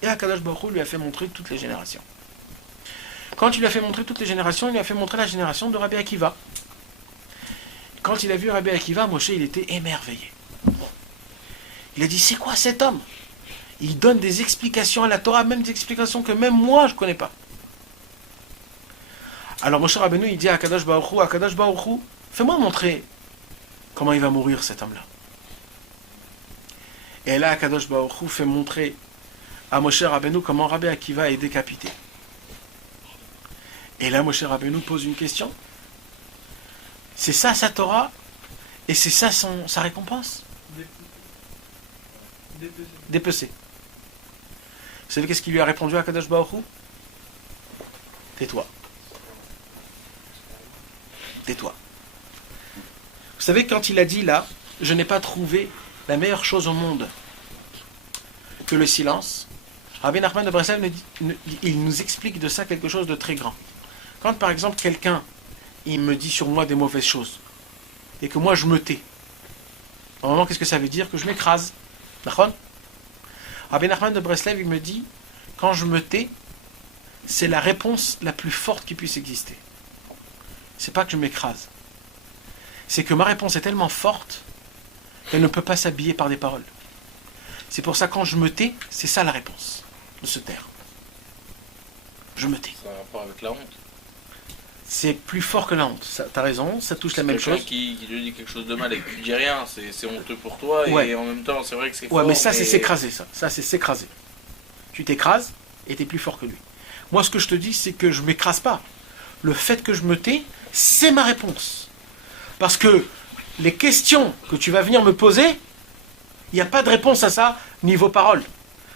Et Akadosh Baruch Hu lui a fait montrer toutes les générations. Quand il lui a fait montrer toutes les générations, il lui a fait montrer la génération de Rabbi Akiva. Quand il a vu Rabbi Akiva, Moshe, il était émerveillé. Il a dit, c'est quoi cet homme? Il donne des explications à la Torah, même des explications que même moi, je ne connais pas. Alors Moshe Rabbeinu, il dit à Akadosh Baruch Hu, fais-moi montrer comment il va mourir cet homme-là. Et là, Akadosh Baruch Hu fait montrer à Moshe Rabbeinu comment Rabbi Akiva est décapité. Et là, Moshe Rabbeinu pose une question. C'est ça sa Torah? Et c'est ça sa récompense? Dépecé. Vous savez qu'est-ce qu'il lui a répondu à Akadosh Baruch Hu? Tais-toi. Tais-toi. Vous savez, quand il a dit là, je n'ai pas trouvé la meilleure chose au monde que le silence, Rabbi Nachman de Breslev, il nous explique de ça quelque chose de très grand. Quand par exemple quelqu'un, il me dit sur moi des mauvaises choses, et que moi je me tais, normalement qu'est-ce que ça veut dire? Que je m'écrase. Rabbi Nachman de Breslev, il me dit, quand je me tais, c'est la réponse la plus forte qui puisse exister. C'est pas que je m'écrase. c'est que ma réponse est tellement forte qu'elle ne peut pas s'habiller par des paroles. C'est pour ça, quand je me tais, c'est ça la réponse, de se taire. Je me tais. Ça a un rapport avec la honte. C'est plus fort que la honte. T'as raison, ça touche la même chose. Qui te dit quelque chose de mal et que tu dis rien, c'est honteux pour toi, Ouais. et en même temps, c'est vrai que c'est Ouais, fort. mais ça, c'est s'écraser, ça. Ça, c'est s'écraser. Tu t'écrases et t'es plus fort que lui. Moi, ce que je te dis, c'est que je m'écrase pas. Le fait que je me tais, c'est ma réponse. Parce que les questions que tu vas venir me poser, il n'y a pas de réponse à ça niveau parole.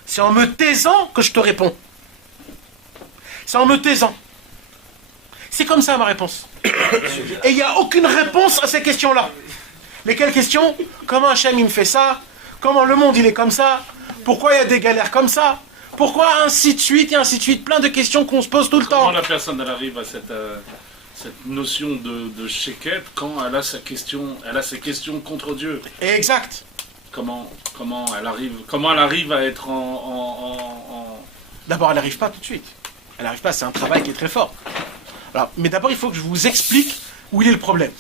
C'est en me taisant que je te réponds. C'est en me taisant. C'est comme ça ma réponse. Et il n'y a aucune réponse à ces questions-là. Lesquelles questions? Comment Hachem il me fait ça? Comment le monde il est comme ça? Pourquoi il y a des galères comme ça? Pourquoi ainsi de suite et ainsi de suite? Plein de questions qu'on se pose tout le temps. Comment la personne elle arrive à cette notion de sheket quand elle a ses questions contre Dieu? Exact. Comment elle arrive à être D'abord, elle n'arrive pas tout de suite. Elle n'arrive pas, c'est un travail qui est très fort. Alors, mais d'abord, il faut que je vous explique où il est le problème.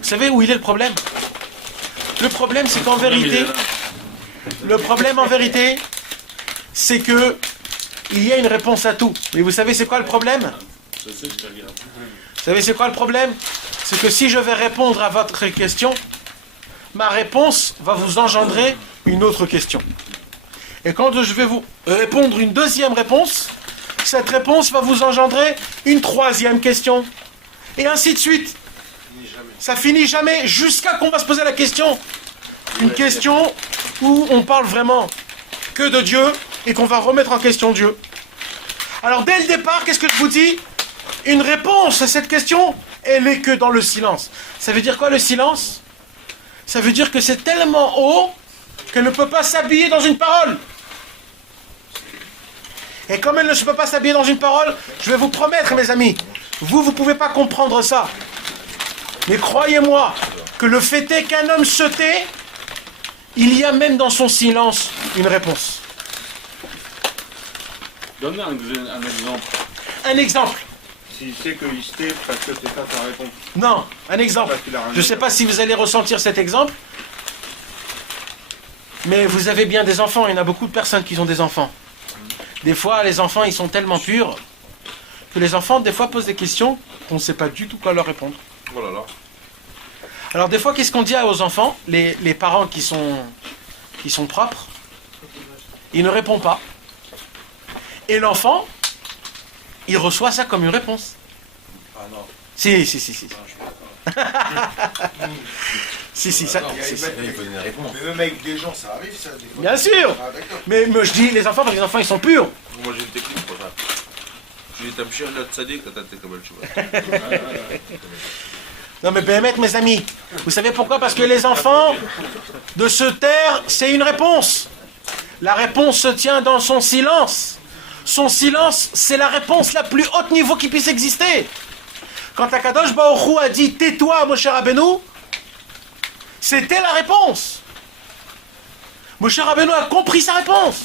Vous savez où il est le problème? Le problème, c'est qu'en vérité, c'est que il y a une réponse à tout. Mais vous savez c'est quoi le problème? Je sais, je te regarde. Vous savez c'est quoi le problème? C'est que si je vais répondre à votre question, ma réponse va vous engendrer une autre question. Et quand je vais vous répondre une deuxième réponse, cette réponse va vous engendrer une troisième question. Et ainsi de suite. Ça finit jamais jusqu'à qu'on va se poser la question. Une question où on parle vraiment que de Dieu et qu'on va remettre en question Dieu. Alors dès le départ, qu'est-ce que je vous dis? Une réponse à cette question, elle est que dans le silence. Ça veut dire quoi le silence? Ça veut dire que c'est tellement haut qu'elle ne peut pas s'habiller dans une parole. Et comme elle ne peut pas s'habiller dans une parole, je vais vous promettre, mes amis, vous ne pouvez pas comprendre ça. Mais croyez-moi que le fait est qu'un homme se tait, il y a même dans son silence une réponse. Donne un exemple. Un exemple. S'il sait qu'il se tait parce que c'est ça sa réponse. Non, un exemple. Je ne sais pas si vous allez ressentir cet exemple, mais vous avez bien des enfants, il y en a beaucoup de personnes qui ont des enfants. Des fois, les enfants, ils sont tellement purs que les enfants, des fois, posent des questions qu'on ne sait pas du tout quoi leur répondre. Oh là là. Alors, des fois, qu'est-ce qu'on dit aux enfants, les parents qui sont propres? Ils ne répondent pas. Et l'enfant, il reçoit ça comme une réponse. Ah non. Si. Si, ça. Il faut une réponse. Mais même avec des gens, ça arrive ça. Des fois. Bien sûr. Ah, d'accord. Mais je dis les enfants parce que les enfants, ils sont purs. Moi j'ai une technique pour ça. Je dis t'as mchir là tzadik quand t'as comme tu vois. Non mais permettez mes amis. Vous savez pourquoi? Parce que les enfants, de se taire, c'est une réponse. La réponse se tient dans son silence. Son silence, c'est la réponse la plus haute niveau qui puisse exister. Quand Akadosh Baruch Hu a dit « Tais-toi, Moshe Rabbeinu », c'était la réponse. Moshe Rabbeinu a compris sa réponse.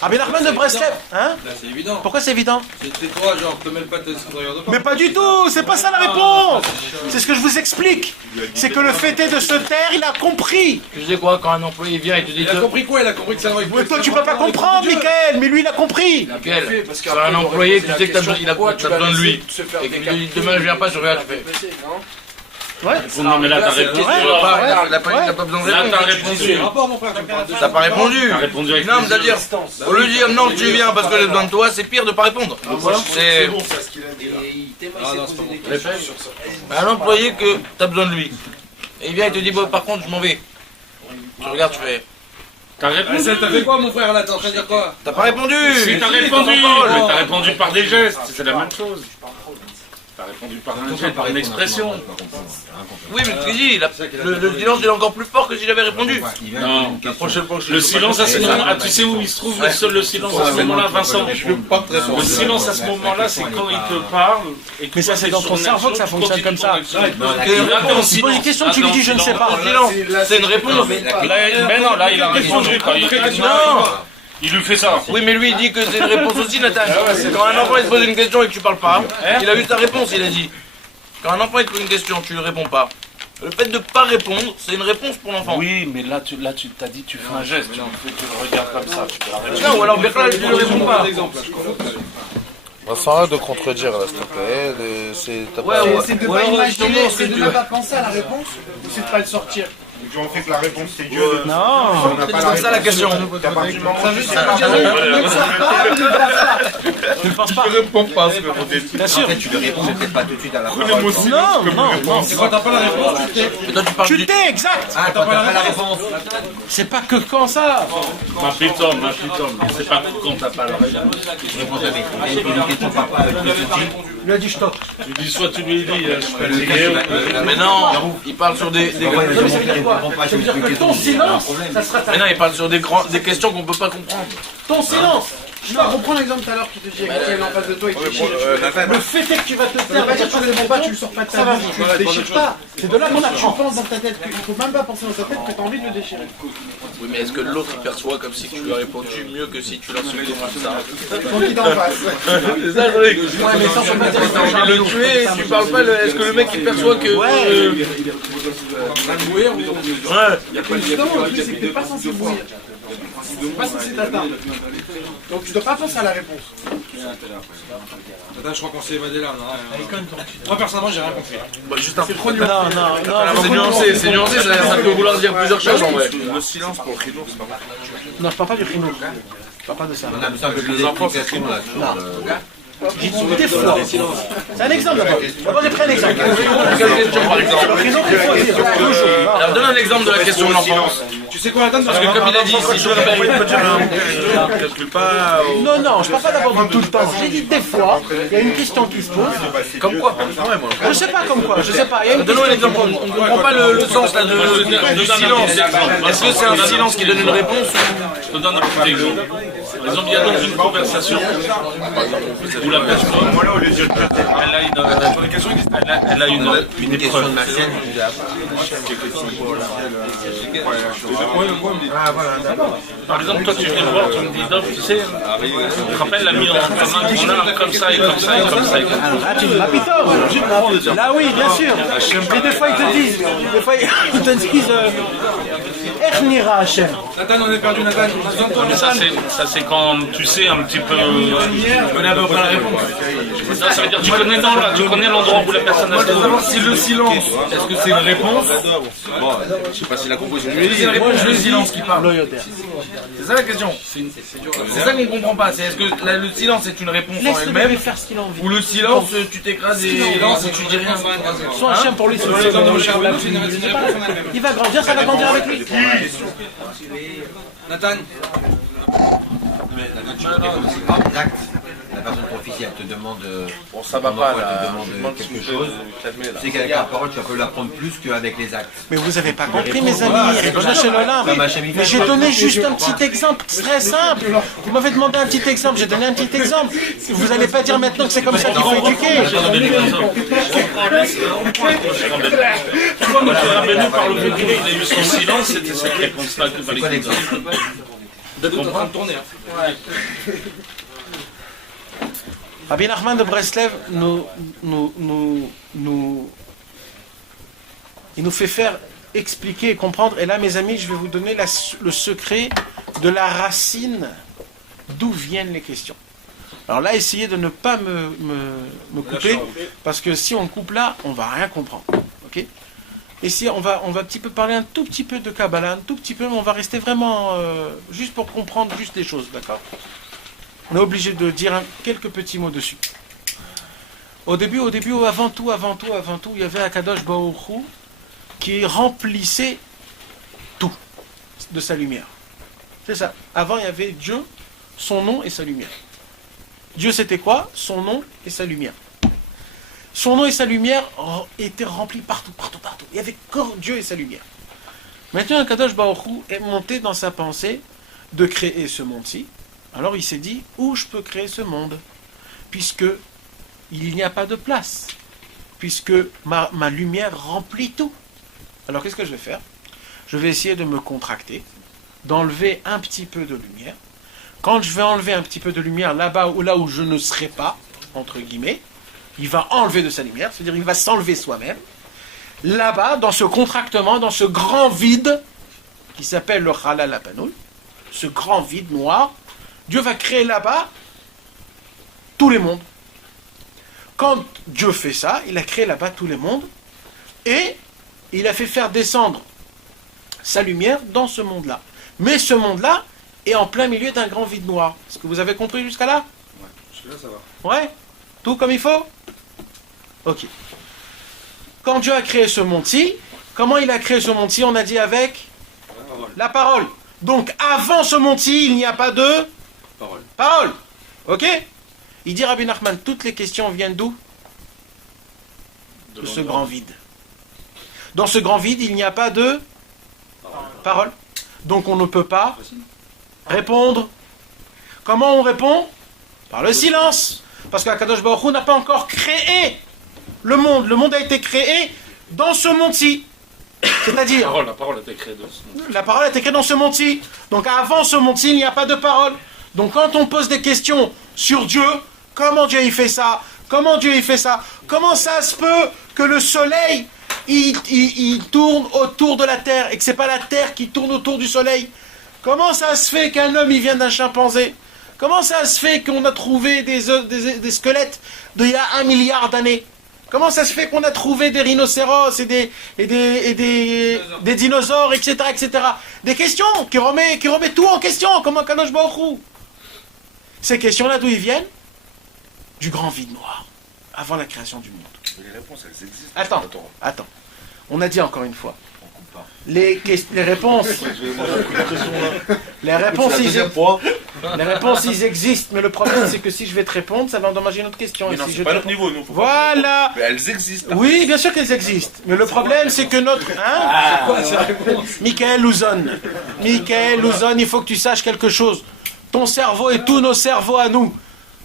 Rabbi Nachman de Breslev, hein? Là, c'est évident. Pourquoi c'est évident? C'est toi, genre, te mêle pas tes scandales de Mais pas du tout, c'est pas ça la réponse. C'est ce que je vous explique. C'est que le fait est de se taire, il a compris. Tu sais quoi, quand un employé vient et te dit... Il a compris quoi? Il a compris que ça Mais toi tu peux pas comprendre, Michael, mais lui il a compris. Lequel? C'est un employé que tu sais que t'as besoin de lui. Et qu'il te dit demain je viens pas, je regarde, tu fais... Ouais. Non mais là t'as répondu. Il a pas besoin de Là répondre. t'as répondu. Rapport, mon frère, tu me parles de ça. T'as pas répondu. T'as répondu avec Non, les c'est-à-dire, au lieu de dire non, tu viens parce que j'ai besoin de toi, c'est pire de pas répondre. C'est Bon, c'est ce qu'il a dit là. Ah non, c'est pas bon. un employé que t'as besoin de lui. Et il vient et te dit, bon, par contre, je m'en vais. Tu regardes, tu fais. T'as répondu. T'as fait quoi, mon frère, là? T'es en train de dire quoi? T'as pas répondu. Si t'as répondu, mais t'as répondu par des gestes, c'est la même chose. T'as répondu par un geste, par une expression. Oui, mais tu dis, le silence il est encore plus fort que si j'avais répondu. Non, le silence à ce moment-là, tu sais où il se trouve le silence à ce moment-là, Vincent? Le silence à ce moment-là, c'est quand il te parle. Mais ça c'est dans ton cerveau que ça fonctionne comme ça. Tu poses une question, tu lui dis je ne sais pas. C'est une réponse. Mais non, là il a répondu. Non. Il lui fait ça. Oui, mais lui il dit que c'est une réponse aussi, Nathan. Quand un enfant il se pose une question et que tu parles pas, il a eu sa réponse, il a dit. Quand un enfant il te pose une question, tu lui réponds pas. Le fait de ne pas répondre, c'est une réponse pour l'enfant. Oui, mais là, tu t'as dit, tu fais un geste, tu le regardes comme ça. Tu dois répondre. Non, ou alors Berlin, tu lui réponds pas. Sans arrête de contredire là, s'il te plaît. C'est de pas imaginer, c'est de ne pas penser à la réponse, ou c'est de pas le sortir. On fait que la réponse c'est Dieu. Non, c'est pas ça la question. Tu ne penses pas. Je réponds pas. Bien sûr. Tu lui réponds peut-être pas tout de suite à la parole. Non. C'est quand t'as pas la réponse, tu t'es. Tu t'es, exact. Ah, quand t'as pas la réponse. C'est pas que quand ça. Ma pitom, c'est pas quand t'as pas la réponse. Il a dit je toque. Tu dis soit tu lui dis, je peux le dire. Mais non, il parle sur des. Ça veut dire que ton silence, ça sera ta. Mais non, il parle sur des questions qu'on peut pas comprendre. Ton silence. Je reprends l'exemple tout à l'heure qui te dit qu'il y en face de toi et qui te déchire. Le fait est que tu vas te taire, dire tu ne réponds pas, tu le sors pas de ta vie, tu ne déchires pas. C'est de là qu'on apprend. Tu penses dans ta tête, il ne faut même pas penser dans ta tête que tu as envie de le déchirer. Oui, mais est-ce que l'autre il perçoit comme si tu lui as répondu mieux que si tu l'as insulté comme ça? Faut qu'il t'en fasse. C'est ça le truc. Ouais, mais ça, on peut pas dire que t'as envie de le tuer et tu parles pas. Est-ce que le mec il perçoit que. Ouais. Ouais. Justement, le truc, c'est que tu n'es pas censé bouillir. Tu n'es pas censé t'atteindre. Donc tu ne dois pas penser à la réponse. Attends, je crois qu'on s'est évadé là. Moi personnellement, j'ai rien compris. Bah, juste un peu. Non. C'est nuancé, ça peut vouloir dire plusieurs choses en vrai. Le silence pour le Khinour, c'est pas mal. Non, je parle pas du Khinour. Je parle pas de ça. On a besoin de plus d'explications là. J'ai dit des fois. C'est un exemple d'abord. D'abord, j'ai pris un exemple. Quelle question par exemple? Alors donne un exemple de la question de l'enfant. Tu sais quoi, attends, Parce que comme il a dit, si je Calcule pas. Non, je parle pas d'abord de tout le temps. J'ai dit des fois, il y a une question qui se pose. Comme quoi? Je sais pas comme quoi, je sais pas. Donne-nous un exemple, on ne comprend pas le sens là de silence. Est-ce que c'est un silence qui donne une réponse? Je te donne un petit exemple. Par exemple, il y a dans une conversation où la personne, elle a une épreuve. Par exemple, toi tu viens me voir, tu me dis, Dov, tu sais, tu te rappelles la mise en commun comme ça et comme ça et comme ça. Ah, tu dis, rapidement. Là, oui, bien sûr. Mais des fois, ils te disent, Ernira Hachem. Nathan, on est perdu, Nathan. Mais ça c'est quand tu sais un petit peu. Tu connais à peu près la réponse. Ça veut dire tu connais l'endroit où la personne a savoir si le silence, est-ce que c'est une réponse? Bon, je sais pas si la composition. C'est une réponse, le silence qui parle. C'est ça la question. C'est ça qu'on comprend pas. C'est est-ce que le silence est une réponse en elle-même faire ce qu'il a envie. ou le silence, tu t'écrases et tu dis rien. Soit Hachem pour lui, il va grandir, ça va grandir avec lui. Nathan. La personne officielle te demande. Bon, ça va pas là. Quelque chose. C'est qu'avec la parole, tu peux l'apprendre plus qu'avec les actes. Mais vous avez pas compris, mes amis. Mais j'ai donné juste un petit exemple très simple. Vous m'avez demandé un petit exemple, j'ai donné un petit exemple. Vous n'allez pas dire maintenant que c'est comme ça qu'il faut éduquer. Pourquoi M. Rabbeinu, par le fait qu'il a eu son silence, c'était cette réponse-là qu'il fallait comprendre. De comprendre tourner. Rabbi Nachman de Breslev il nous fait faire expliquer et comprendre. Et là, mes amis, je vais vous donner le secret de la racine d'où viennent les questions. Alors là, essayez de ne pas me couper, parce que si on coupe là, on va rien comprendre. Ok ? Et si on va un petit peu parler un tout petit peu de Kabbalah, un tout petit peu, mais on va rester vraiment juste pour comprendre juste des choses, d'accord ? On est obligé de dire quelques petits mots dessus. Au début, avant tout, il y avait Akadosh Baruch Hu qui remplissait tout de sa lumière. C'est ça. Avant, il y avait Dieu, son nom et sa lumière. Dieu, c'était quoi ? Son nom et sa lumière. Son nom et sa lumière étaient remplis partout. Il y avait encore Dieu et sa lumière. Maintenant, Akadosh Baruch Hu est monté dans sa pensée de créer ce monde-ci. Alors il s'est dit, où je peux créer ce monde ? Puisque il n'y a pas de place. Puisque ma lumière remplit tout. Alors qu'est-ce que je vais faire ? Je vais essayer de me contracter, d'enlever un petit peu de lumière. Quand je vais enlever un petit peu de lumière là où je ne serai pas, entre guillemets, il va enlever de sa lumière, c'est-à-dire il va s'enlever soi-même. Là-bas, dans ce contractement, dans ce grand vide qui s'appelle le Halal Apanoul, ce grand vide noir, Dieu va créer là-bas tous les mondes. Quand Dieu fait ça, il a créé là-bas tous les mondes et il a fait faire descendre sa lumière dans ce monde-là. Mais ce monde-là est en plein milieu d'un grand vide noir. Est-ce que vous avez compris jusqu'à là? Ouais, jusque-là ça va. Ouais? Tout comme il faut? Ok. Quand Dieu a créé ce monde-ci, comment il a créé ce monde-ci? On a dit avec la parole. Donc avant ce monde-ci, il n'y a pas de parole. Ok? Il dit Rabbi Nachman, toutes les questions viennent d'où? De ce grand vide. Dans ce grand vide, il n'y a pas de parole. Donc on ne peut pas répondre. Comment on répond? Par le silence. Parce qu'Akadosh Baruch Hu n'a pas encore créé le monde. Le monde a été créé dans ce monde-ci. C'est-à-dire... La parole a été créée dans ce monde. La parole a été créée dans ce monde-ci. Donc avant ce monde-ci, il n'y a pas de parole. Donc quand on pose des questions sur Dieu, comment Dieu il fait ça? Comment Dieu il fait ça? Comment ça se peut que le soleil il tourne autour de la terre et que c'est pas la terre qui tourne autour du soleil? Comment ça se fait qu'un homme il vient d'un chimpanzé? Comment ça se fait qu'on a trouvé des squelettes d'il y a 1 milliard d'années? Comment ça se fait qu'on a trouvé des rhinocéros et des dinosaures, etc., etc. Des questions qui remet tout en question, comme un Kadosh Baruch Hu. Ces questions-là, d'où ils viennent? Du grand vide noir, avant la création du monde. Les réponses, elles existent. Attends. On a dit encore une fois. Les réponses, ils existent, mais le problème c'est que si je vais te répondre, ça va endommager une autre question. Mais non, c'est pas notre niveau, nous. Voilà. Mais elles existent. Oui, bien sûr qu'elles existent, mais le problème c'est que notre... C'est quoi ces réponses? Michael Louzon, il faut que tu saches quelque chose. Ton cerveau et tous nos cerveaux à nous.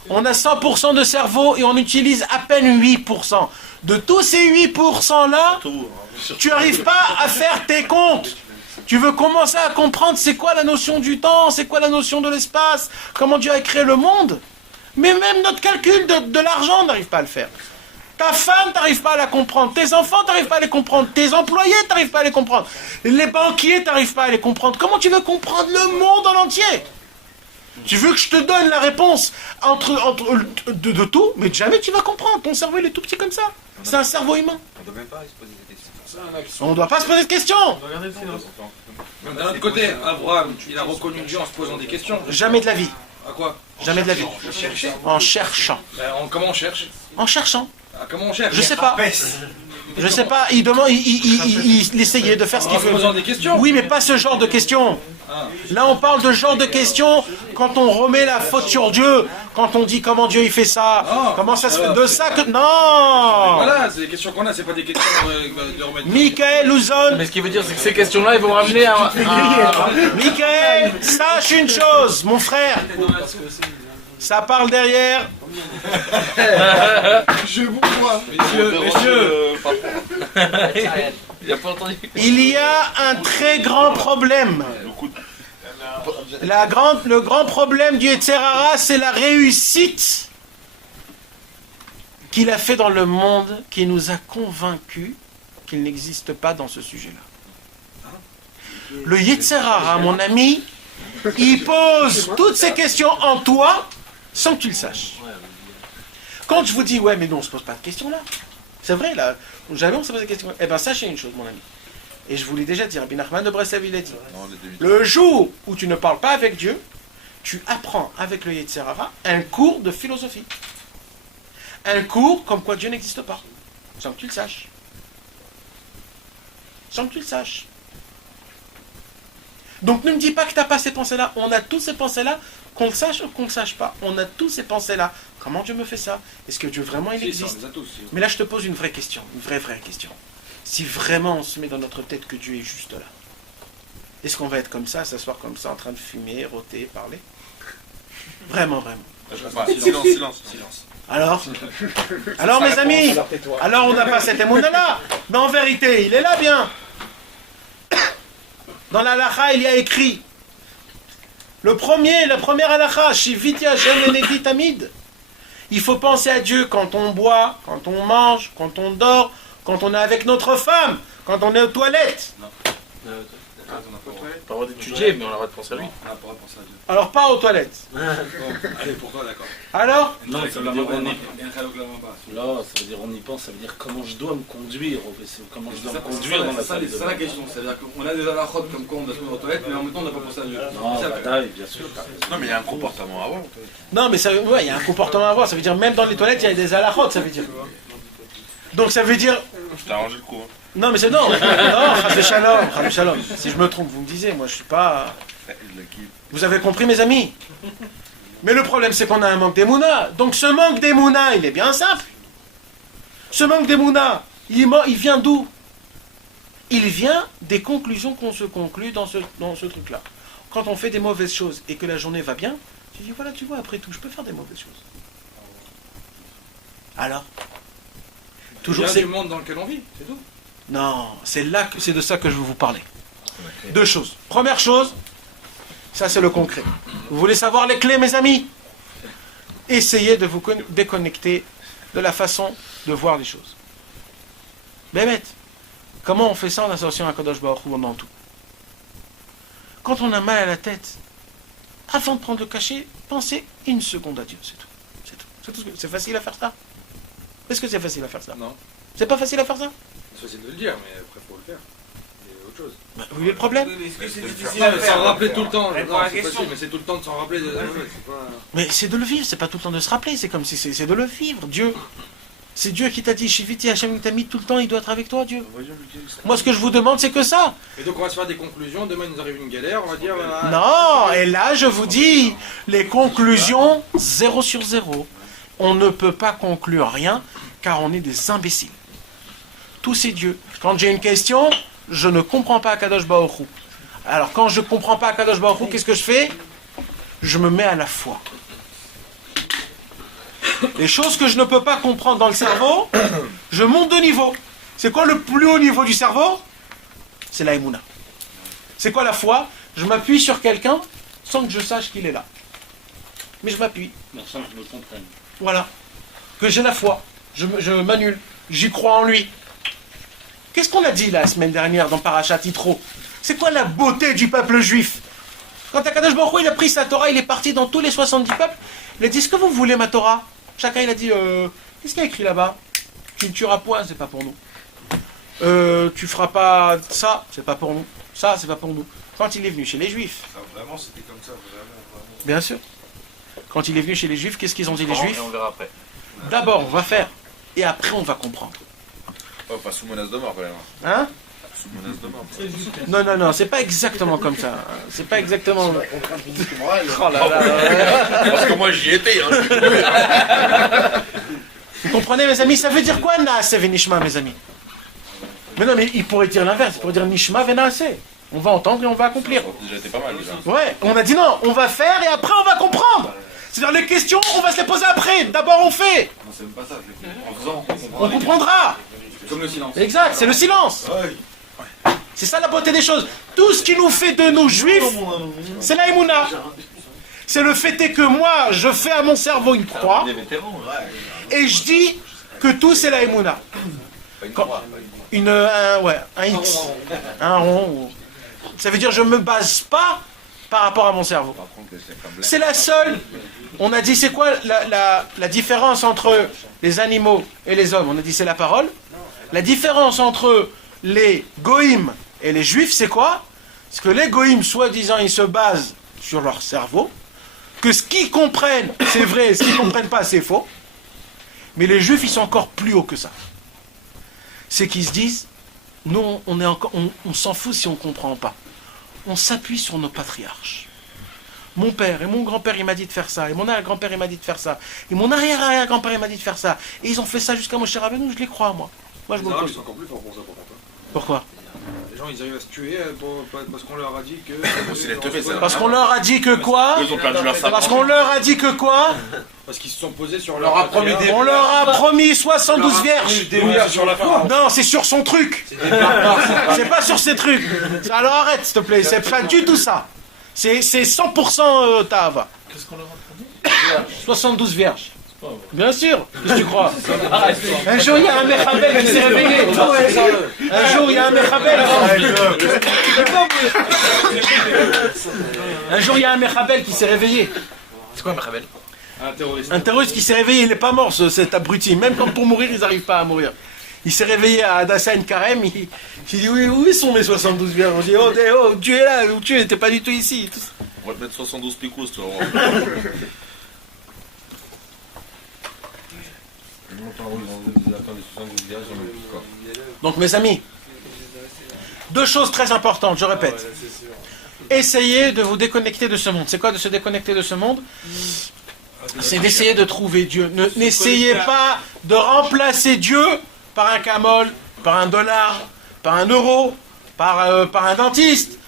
On a 100% de cerveau et on utilise à peine 8%. De tous ces 8%-là, tu n'arrives pas à faire tes comptes. Tu veux commencer à comprendre c'est quoi la notion du temps, c'est quoi la notion de l'espace, comment Dieu a créé le monde. Mais même notre calcul de l'argent, on n'arrive pas à le faire. Ta femme, tu n'arrives pas à la comprendre. Tes enfants, tu n'arrives pas à les comprendre. Tes employés, tu n'arrives pas à les comprendre. Les banquiers, tu n'arrives pas à les comprendre. Comment tu veux comprendre le monde en entier? Tu veux que je te donne la réponse de tout, mais jamais tu vas comprendre. Ton cerveau, il est tout petit comme ça. C'est un cerveau humain. On ne doit même pas se poser des questions. On ne doit pas se poser de questions. D'un autre côté, Abraham, il a reconnu Dieu en se posant des questions. Jamais de la vie. À quoi? Jamais de la vie. En cherchant. Comment on cherche? En cherchant. Comment on cherche? Je sais pas. Je sais pas. Il demande, il essayait de faire ce qu'il veut. En posant des questions. Oui, mais pas ce genre de questions. Là, on parle de genre de questions quand on remet la faute sur Dieu, quand on dit comment Dieu il fait ça, comment ça se fait de ça que... Non. Voilà, c'est des questions qu'on a, c'est pas des questions de remettre... Michael Louzon. Mais ce qui veut dire, c'est que ces questions-là, ils vont ramener à... Michael, sache une chose, mon frère. Ça parle derrière. Je vous vois. Messieurs. Il y a un très grand problème. Le grand problème du Yetzer Hara, c'est la réussite qu'il a fait dans le monde, qui nous a convaincus qu'il n'existe pas dans ce sujet-là. Le Yetzer Hara, mon ami, il pose toutes ces questions en toi sans que tu le saches. Quand je vous dis, ouais, mais non, on ne se pose pas de questions là. C'est vrai, là, jamais on se pose des questions. Eh bien, sachez une chose, mon ami. Et je vous l'ai déjà dit, Rabbi Nachman de Breslev, il a dit, le jour où tu ne parles pas avec Dieu, tu apprends avec le Yetzer Hara un cours de philosophie. Un cours comme quoi Dieu n'existe pas. Sans que tu le saches. Sans que tu le saches. Donc ne me dis pas que tu n'as pas ces pensées-là. On a tous ces pensées-là, qu'on le sache ou qu'on ne le sache pas. On a tous ces pensées-là. Comment Dieu me fait ça? Est-ce que Dieu vraiment il existe? Mais là je te pose une vraie question, une vraie question. Si vraiment on se met dans notre tête que Dieu est juste là, est-ce qu'on va être comme ça, s'asseoir comme ça, en train de fumer, rôter, parler? Vraiment. Silence. Alors mes amis, alors on n'a pas cet émouna-là. Mais en vérité, il est là bien. Dans la halakha, il y a écrit la première halakha, Shiviti Hashem Leneti Tamid. Il faut penser à Dieu quand on boit, quand on mange, quand on dort, quand on est avec notre femme, quand on est aux toilettes. On n'a pas le droit d'étudier, mais on a le droit de penser à lui. On n'a pas le droit de penser à Dieu. Alors pas aux toilettes. Allez, pourquoi, d'accord. Alors Non, ça veut dire on y... Bien Khalok là-bas. Là, ça veut dire on y pense, ça veut dire comment je dois me conduire au WC, comment je dois me C'est conduire dans la ça salle de c'est ça bain. la question. C'est-à-dire qu'on a des alakhot comme quoi on doit se mettre aux toilettes, mais en même temps on n'a pas pensé à Dieu. Non, C'est ça, bataille, bien sûr. Non, mais il y a un comportement à avoir. Non, mais ça, ouais, il y a un comportement à avoir. Ça veut dire même dans les toilettes, il y a des halachot, ça veut dire. Donc ça veut dire. Je t'ai arrangé le coup. Non, mais c'est non. Non, Chas Shalom, Chas Shalom. Si je me trompe, vous me disiez. Moi, je suis pas. Vous avez compris, mes amis. Mais le problème, c'est qu'on a un manque d'émouna. Donc ce manque d'émouna, il est bien simple. Ce manque d'émouna, il vient d'où? Il vient des conclusions qu'on se conclut dans ce truc-là. Quand on fait des mauvaises choses et que la journée va bien, tu dis voilà, tu vois, après tout, je peux faire des mauvaises choses. Alors toujours c'est du monde dans lequel on vit, c'est tout. Non, c'est de ça que je veux vous parler. Deux choses. Première chose, ça c'est le concret. Vous voulez savoir les clés, mes amis? Essayez de vous déconnecter de la façon de voir les choses. Bémet, comment on fait ça en associant à Kadosh Baruch Hu dans tout? Quand on a mal à la tête, avant de prendre le cachet, pensez une seconde à Dieu, c'est tout. C'est tout. C'est tout. C'est facile à faire ça? Est-ce que c'est facile à faire ça? Non. C'est pas facile à faire ça? C'est facile de le dire, mais après faut le faire. C'est autre chose. Vous voyez le problème? Est-ce que c'est difficile Non, mais s'en rappeler tout le temps. Répends Non, à la c'est question. facile, mais c'est tout le temps de s'en rappeler. C'est pas... Mais c'est de le vivre, c'est pas tout le temps de se rappeler, c'est comme si c'est de le vivre. Dieu, c'est Dieu qui t'a dit, Shiviti Hachem, il t'a mis tout le temps, il doit être avec toi, Dieu. Moi, ce que je vous demande, c'est que ça. Et donc on va se faire des conclusions, demain il nous arrive une galère, on va dire... Non, et là, je vous dis, les conclusions, 0 sur 0. On ne peut pas conclure rien, car on est des imbéciles. Tout c'est Dieu. Quand j'ai une question, je ne comprends pas Kadosh Baruch Hu. Alors, quand je ne comprends pas Kadosh Baruch Hu, qu'est-ce que je fais? Je me mets à la foi. Les choses que je ne peux pas comprendre dans le cerveau, je monte de niveau. C'est quoi le plus haut niveau du cerveau? C'est la Emouna. C'est quoi la foi? Je m'appuie sur quelqu'un sans que je sache qu'il est là. Mais je m'appuie. Mais sans que je me comprenne. Voilà. Que j'ai la foi. Je m'annule. J'y crois en lui. Qu'est-ce qu'on a dit la semaine dernière dans Parashat Yitro? C'est quoi la beauté du peuple juif? Quand Akadosh Baruch Hu, il a pris sa Torah, il est parti dans tous les 70 peuples. Il a dit, est-ce que vous voulez ma Torah? Chacun il a dit, qu'est-ce qu'il y a écrit là-bas? Tu ne tueras point, c'est pas pour nous. Tu feras pas ça, c'est pas pour nous. Ça, c'est pas pour nous. Quand il est venu chez les Juifs. Ah, vraiment, c'était comme ça, vraiment. Bien sûr. Quand il est venu chez les Juifs, qu'est-ce qu'ils ont dit les Juifs? On verra après. D'abord, on va faire. Et après, on va comprendre. Oh, pas sous menace de mort, quand même. Hein? Sous menace de mort. Non, non, non, c'est pas exactement comme ça. C'est pas exactement... Oh là là. Parce que moi, j'y étais. Hein. Vous comprenez, mes amis? Ça veut dire quoi, Naase Venishma, mes amis? Mais non, mais il pourrait dire l'inverse. Il pourrait dire Nishma Venaase. On va entendre et on va accomplir. Déjà, c'était pas mal, déjà. Ouais, on a dit non, on va faire et après on va comprendre. C'est-à-dire les questions, on va se les poser après. D'abord on fait. Non, c'est même pas ça. En faisant, On comprendra. comme le silence. Exact, c'est le silence. C'est ça la beauté des choses. Tout ce qui nous fait de nous juifs, c'est la Emouna. C'est le fait est que moi, je fais à mon cerveau une croix et je dis que tout c'est la Emouna. Un X, un rond. Ça veut dire je ne me base pas par rapport à mon cerveau. C'est la seule. On a dit c'est quoi la différence entre les animaux et les hommes? On a dit c'est la parole. La différence entre les goïms et les juifs, c'est quoi? C'est que les goïms, soi-disant, ils se basent sur leur cerveau, que ce qu'ils comprennent, c'est vrai, ce qu'ils ne comprennent pas, c'est faux. Mais les juifs, ils sont encore plus hauts que ça. C'est qu'ils se disent, nous, on s'en fout si on ne comprend pas. On s'appuie sur nos patriarches. Mon père et mon grand-père, il m'a dit de faire ça. Et mon arrière-grand-père, il m'a dit de faire ça. Et mon arrière-arrière-grand-père, il m'a dit de faire ça. Et ils ont fait ça jusqu'à Moshe Rabbeinu, je les crois, moi. Moi, je me Les Arabes, pose. ils sont encore plus forts pour ça, pourquoi pas? Pourquoi? Les gens, ils arrivent à se tuer parce qu'on leur a dit que... c'est les teufs, ça. Parce qu'on leur a dit que quoi? Ils ont perdu leur sabre. Parce qu'on leur a dit que quoi? Parce qu'ils se sont posés sur On leur a promis des... On leur a promis 72 vierges. sur la foi. Non, c'est sur son truc. C'est pas sur ses trucs. Alors arrête, s'il te plaît. C'est pas du tout ça. C'est 100% Tahava. Qu'est-ce qu'on leur a promis? 72 vierges. Bien sûr, qu'est-ce que tu crois? Un jour, il y a un Mechabel qui s'est réveillé. Un jour, il y a un Mechabel. Un jour, il y a un Mechabel qui s'est réveillé. C'est quoi un Mechabel? Un terroriste qui s'est réveillé, il n'est pas mort, cet abruti. Même quand pour mourir, ils n'arrivent pas à mourir. Il s'est réveillé à Adassa Karem, il dit oui, où sont mes 72 vierges? On dit oh, tu es là, tu n'étais pas du tout ici. On va te mettre 72 picos, tu vois. Donc mes amis, deux choses très importantes, je répète. Essayez de vous déconnecter de ce monde. C'est quoi de se déconnecter de ce monde? C'est d'essayer de trouver Dieu. N'essayez pas de remplacer Dieu par un camol, par un dollar, par un euro, par un dentiste.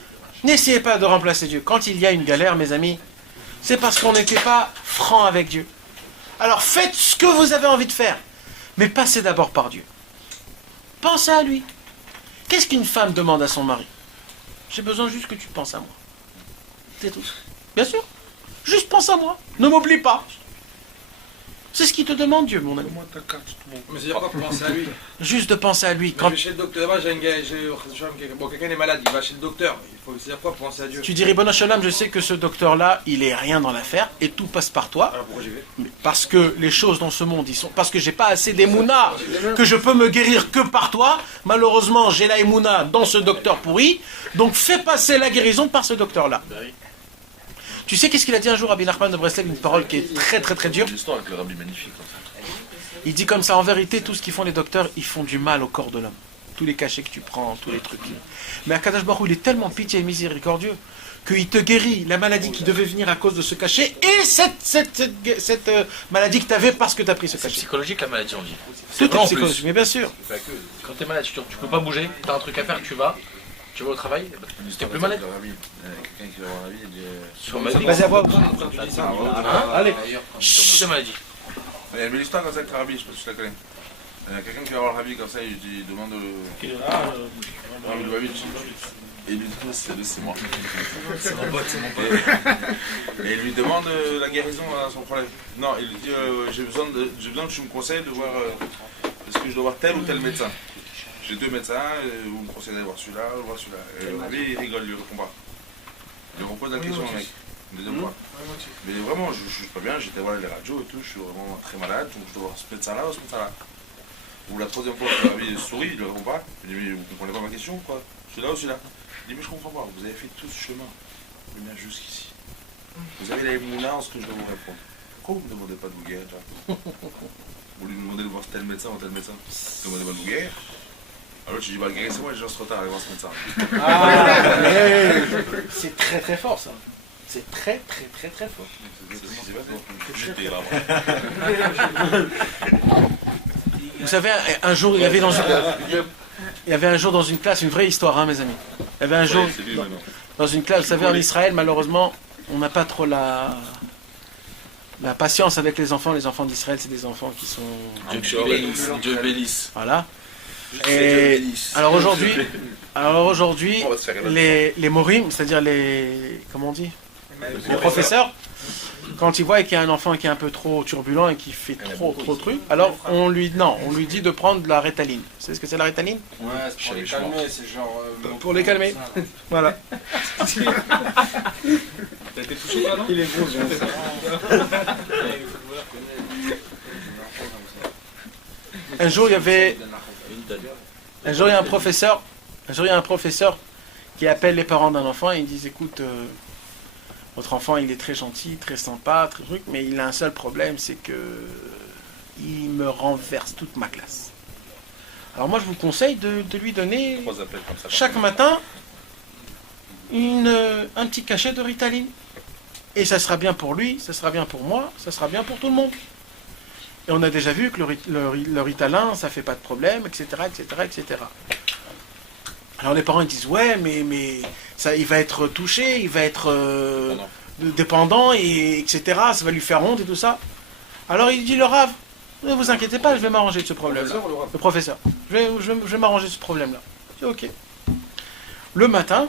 N'essayez pas de remplacer Dieu. Quand il y a une galère, mes amis, c'est parce qu'on n'était pas franc avec Dieu. Alors faites ce que vous avez envie de faire, mais passez d'abord par Dieu. Pensez à lui. Qu'est-ce qu'une femme demande à son mari? J'ai besoin juste que tu penses à moi. C'est tout. Bien sûr. Juste pense à moi. Ne m'oublie pas. C'est ce qu'il te demande, Dieu, mon ami. Mais c'est-à-dire quoi, penser à lui? Juste de penser à lui. Quand je vais chez le docteur, moi, quelqu'un est malade, il va chez le docteur. Il faut c'est-à-dire quoi, penser à Dieu? Tu dis, Ribono Shalom, je sais que ce docteur-là, il est rien dans l'affaire et tout passe par toi. Alors pourquoi j'y vais? Parce que les choses dans ce monde, parce que j'ai pas assez d'émouna, que je peux me guérir que par toi. Malheureusement, j'ai la émouna dans ce docteur pourri. Donc fais passer la guérison par ce docteur-là. Tu sais qu'est-ce qu'il a dit un jour à Rabbi Nachman de Breslev, une parole qui est très très très dure. L'histoire avec le rabbi magnifique. Il dit comme ça, en vérité, tout ce qu'ils font les docteurs, ils font du mal au corps de l'homme. Tous les cachets que tu prends, tous les trucs. Mais Akadosh Baruch Hu, il est tellement pitié et miséricordieux qu'il te guérit la maladie qui devait venir à cause de ce cachet et cette maladie que tu avais parce que tu as pris ce cachet. C'est psychologique la maladie, on dit. Tout est psychologique, mais bien sûr. Quand tu es malade, tu peux pas bouger, tu as un truc à faire, tu vas au travail, tu es plus malade. Quelqu'un qui va avoir la vie, il dit. Sur maladie. Vas-y à voir. Allez. Sur ta maladie. Il y a une belle histoire comme ça avec le rabbi, je sais pas si tu la connais. Il y a quelqu'un qui va voir le rabbi comme ça, il demande Rabbi Lubavitch. Et il lui dit c'est moi. C'est mon pote, Et il lui demande la guérison à son problème. Non, il lui dit j'ai besoin que tu me conseilles de voir est-ce que je dois voir tel ou tel médecin. J'ai deux médecins, vous me conseillez d'aller voir celui-là ou voir celui-là. Et le rabbi il rigole, il ne répond pas. Il repose la question au mec. Deuxième fois. Mais vraiment, je suis pas bien, j'étais voir les radios et tout, je suis vraiment très malade, donc je dois voir ce médecin-là ou ce médecin-là. Ou la troisième fois, le rabbi sourit, il ne répond pas. Il dit mais vous comprenez pas ma question ou quoi? Celui-là ou celui-là? Il dit mais je comprends pas, vous avez fait tout ce chemin. Vous venez jusqu'ici. Vous avez la émouna en ce que je dois vous répondre. Pourquoi vous ne me demandez pas de vous guérir déjà? Vous lui demandez de voir tel médecin ou tel médecin. Vous ne demandez pas de vous guérir? Alors tu dis bah guérissez-moi et je reste trop tard à aller voir ce médecin. C'est très très fort ça. C'est très très très très fort. Vous savez, un jour il y avait un jour dans une classe, une vraie histoire, hein, mes amis. Il y avait un jour dans une classe, vous savez, en Israël, malheureusement, on n'a pas trop la patience avec les enfants. Les enfants d'Israël, c'est des enfants qui sont... Dieu bénisse. Voilà. Et alors aujourd'hui, les morim, c'est-à-dire les... Comment on dit? Les professeurs, quand ils voient qu'il y a un enfant qui est un peu trop turbulent et qui fait trop de trucs, alors on lui dit de prendre de la rétaline. Vous savez ce que c'est la rétaline? Ouais, c'est pour les calmer, c'est genre... pour les calmer, voilà. T'as été touché là, non? Il est gros, Un jour, il y avait un professeur qui appelle les parents d'un enfant et ils disent écoute, votre enfant il est très gentil, très sympa, très truc, mais il a un seul problème, c'est que il me renverse toute ma classe. Alors moi je vous conseille de lui donner chaque matin un petit cachet de Ritaline. Et ça sera bien pour lui, ça sera bien pour moi, ça sera bien pour tout le monde. Et on a déjà vu que le Ritalin, ça fait pas de problème, etc., etc., etc. Alors les parents ils disent ouais, mais ça, il va être touché, il va être dépendant, et etc. Ça va lui faire honte et tout ça. Alors il dit le Rav, ne vous inquiétez pas, je vais m'arranger de ce problème-là. Le professeur, je vais m'arranger de ce problème-là. Je dis ok. Le matin,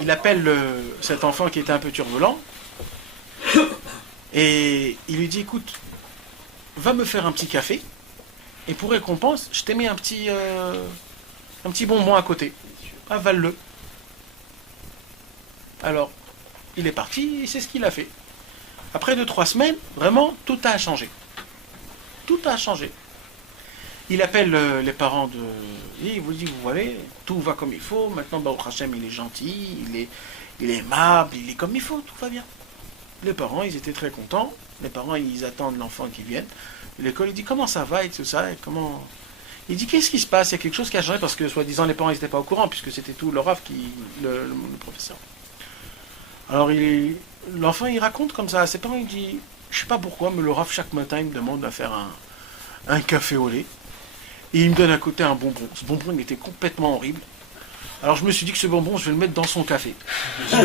il appelle cet enfant qui était un peu turbulent et il lui dit, écoute, va me faire un petit café et pour récompense, je t'ai mis un petit bonbon à côté. Avale-le. Alors, il est parti et c'est ce qu'il a fait. Après 2-3 semaines, vraiment, tout a changé. Tout a changé. Il appelle les parents et il vous dit, vous voyez, tout va comme il faut. Maintenant, Baruch Hashem, il est gentil, il est aimable, il est comme il faut, tout va bien. Les parents, ils étaient très contents. Les parents, ils attendent l'enfant qui vienne. L'école, il dit, comment ça va et tout ça, et comment... Il dit, qu'est-ce qui se passe? Il y a quelque chose qui a changé parce que, soi-disant, les parents, ils n'étaient pas au courant, puisque c'était tout le Rav le professeur. Alors, l'enfant, il raconte comme ça à ses parents, il dit, je sais pas pourquoi, mais le Rav, chaque matin, il me demande de faire un café au lait. Et il me donne à côté un bonbon. Ce bonbon, il était complètement horrible. Alors, je me suis dit que ce bonbon, je vais le mettre dans son café. C'est une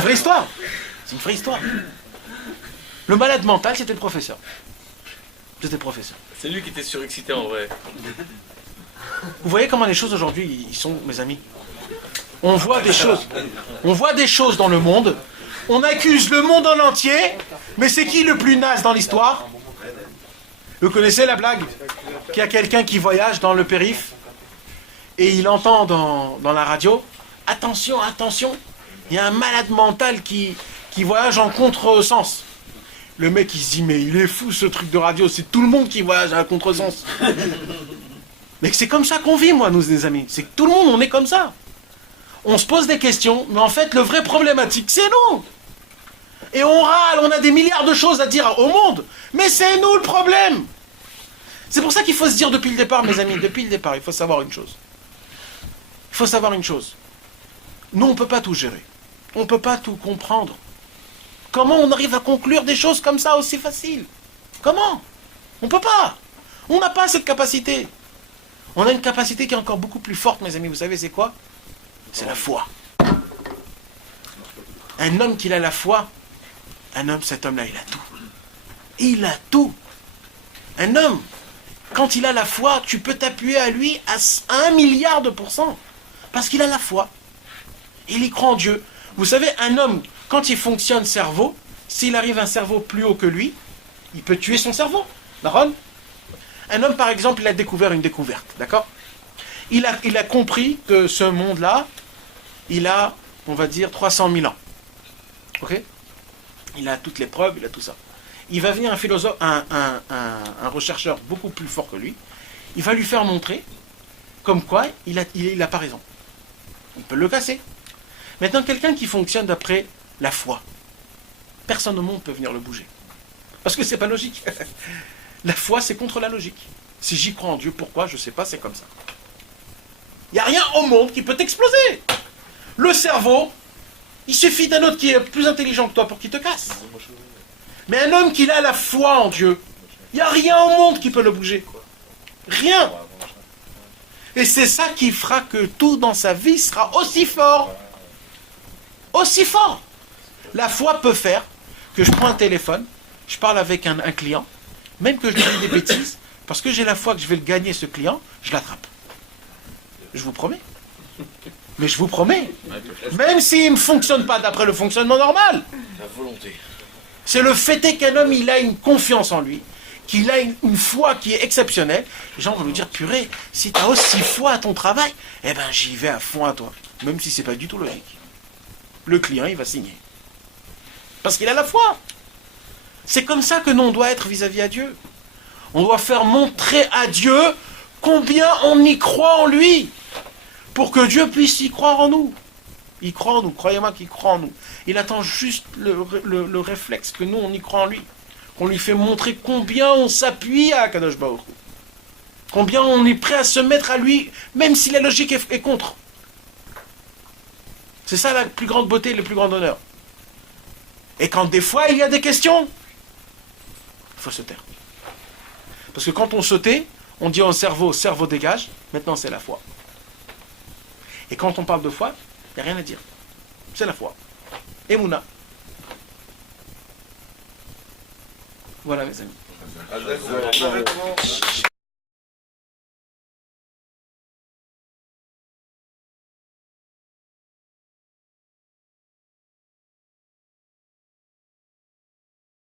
vraie histoire. C'est une vraie histoire. Le malade mental, c'était le professeur. C'était le professeur. C'est lui qui était surexcité en vrai. Vous voyez comment les choses aujourd'hui, ils sont, mes amis. On voit des choses. On voit des choses dans le monde. On accuse le monde en entier. Mais c'est qui le plus naze dans l'histoire? Vous connaissez la blague? Qu'il y a quelqu'un qui voyage dans le périph' et il entend dans la radio, attention, attention, il y a un malade mental qui voyage en contresens. Le mec, il se dit, mais il est fou ce truc de radio, c'est tout le monde qui voyage à contresens. Mais c'est comme ça qu'on vit, moi, nous, les amis. C'est que tout le monde, on est comme ça. On se pose des questions, mais en fait, le vrai problématique, c'est nous. Et on râle, on a des milliards de choses à dire au monde, mais c'est nous le problème. C'est pour ça qu'il faut se dire depuis le départ, mes amis, depuis le départ, il faut savoir une chose. Il faut savoir une chose. Nous, on ne peut pas tout gérer. On ne peut pas tout comprendre. Comment on arrive à conclure des choses comme ça aussi faciles? Comment? On ne peut pas. On n'a pas cette capacité. On a une capacité qui est encore beaucoup plus forte, mes amis. Vous savez, c'est quoi? C'est la foi. Un homme qui a la foi, cet homme-là, il a tout. Il a tout. Un homme, quand il a la foi, tu peux t'appuyer à lui à 1 milliard de %. Parce qu'il a la foi. Il y croit en Dieu. Vous savez, un homme, quand il fonctionne cerveau, s'il arrive un cerveau plus haut que lui, il peut tuer son cerveau. Daron? Un homme, par exemple, il a découvert une découverte. D'accord? Il a compris que ce monde-là, il a, on va dire, 300 000 ans. Ok? Il a toutes les preuves, il a tout ça. Il va venir un philosophe, un rechercheur beaucoup plus fort que lui. Il va lui faire montrer comme quoi il a pas raison. Il peut le casser. Maintenant, quelqu'un qui fonctionne d'après la foi, personne au monde ne peut venir le bouger. Parce que c'est pas logique. La foi, c'est contre la logique. Si j'y crois en Dieu, pourquoi? Je sais pas, c'est comme ça. Il n'y a rien au monde qui peut t'exploser. Le cerveau, il suffit d'un autre qui est plus intelligent que toi pour qu'il te casse. Mais un homme qui a la foi en Dieu, il n'y a rien au monde qui peut le bouger. Rien. Et c'est ça qui fera que tout dans sa vie sera aussi fort. Aussi fort. La foi peut faire que je prends un téléphone, je parle avec un client, même que je lui dis des bêtises, parce que j'ai la foi que je vais le gagner ce client, je l'attrape. Je vous promets. Mais je vous promets. Même s'il ne fonctionne pas d'après le fonctionnement normal. La volonté. C'est le fait est qu'un homme, il a une confiance en lui, qu'il a une foi qui est exceptionnelle. Les gens vont lui dire, purée, si tu as aussi foi à ton travail, eh ben j'y vais à fond à toi. Même si c'est pas du tout logique. Le client, il va signer. Parce qu'il a la foi. C'est comme ça que nous, on doit être vis-à-vis à Dieu. On doit faire montrer à Dieu combien on y croit en lui. Pour que Dieu puisse y croire en nous. Il croit en nous, croyez-moi qu'il croit en nous. Il attend juste le réflexe que nous, on y croit en lui. Qu'on lui fait montrer combien on s'appuie à Kadosh Baruch Hu. Combien on est prêt à se mettre à lui, même si la logique est contre. C'est ça la plus grande beauté et le plus grand honneur. Et quand des fois il y a des questions, il faut se taire. Parce que quand on se tait, on dit au cerveau, cerveau dégage, maintenant c'est la foi. Et quand on parle de foi, il n'y a rien à dire. C'est la foi. Et Mouna. Voilà mes amis.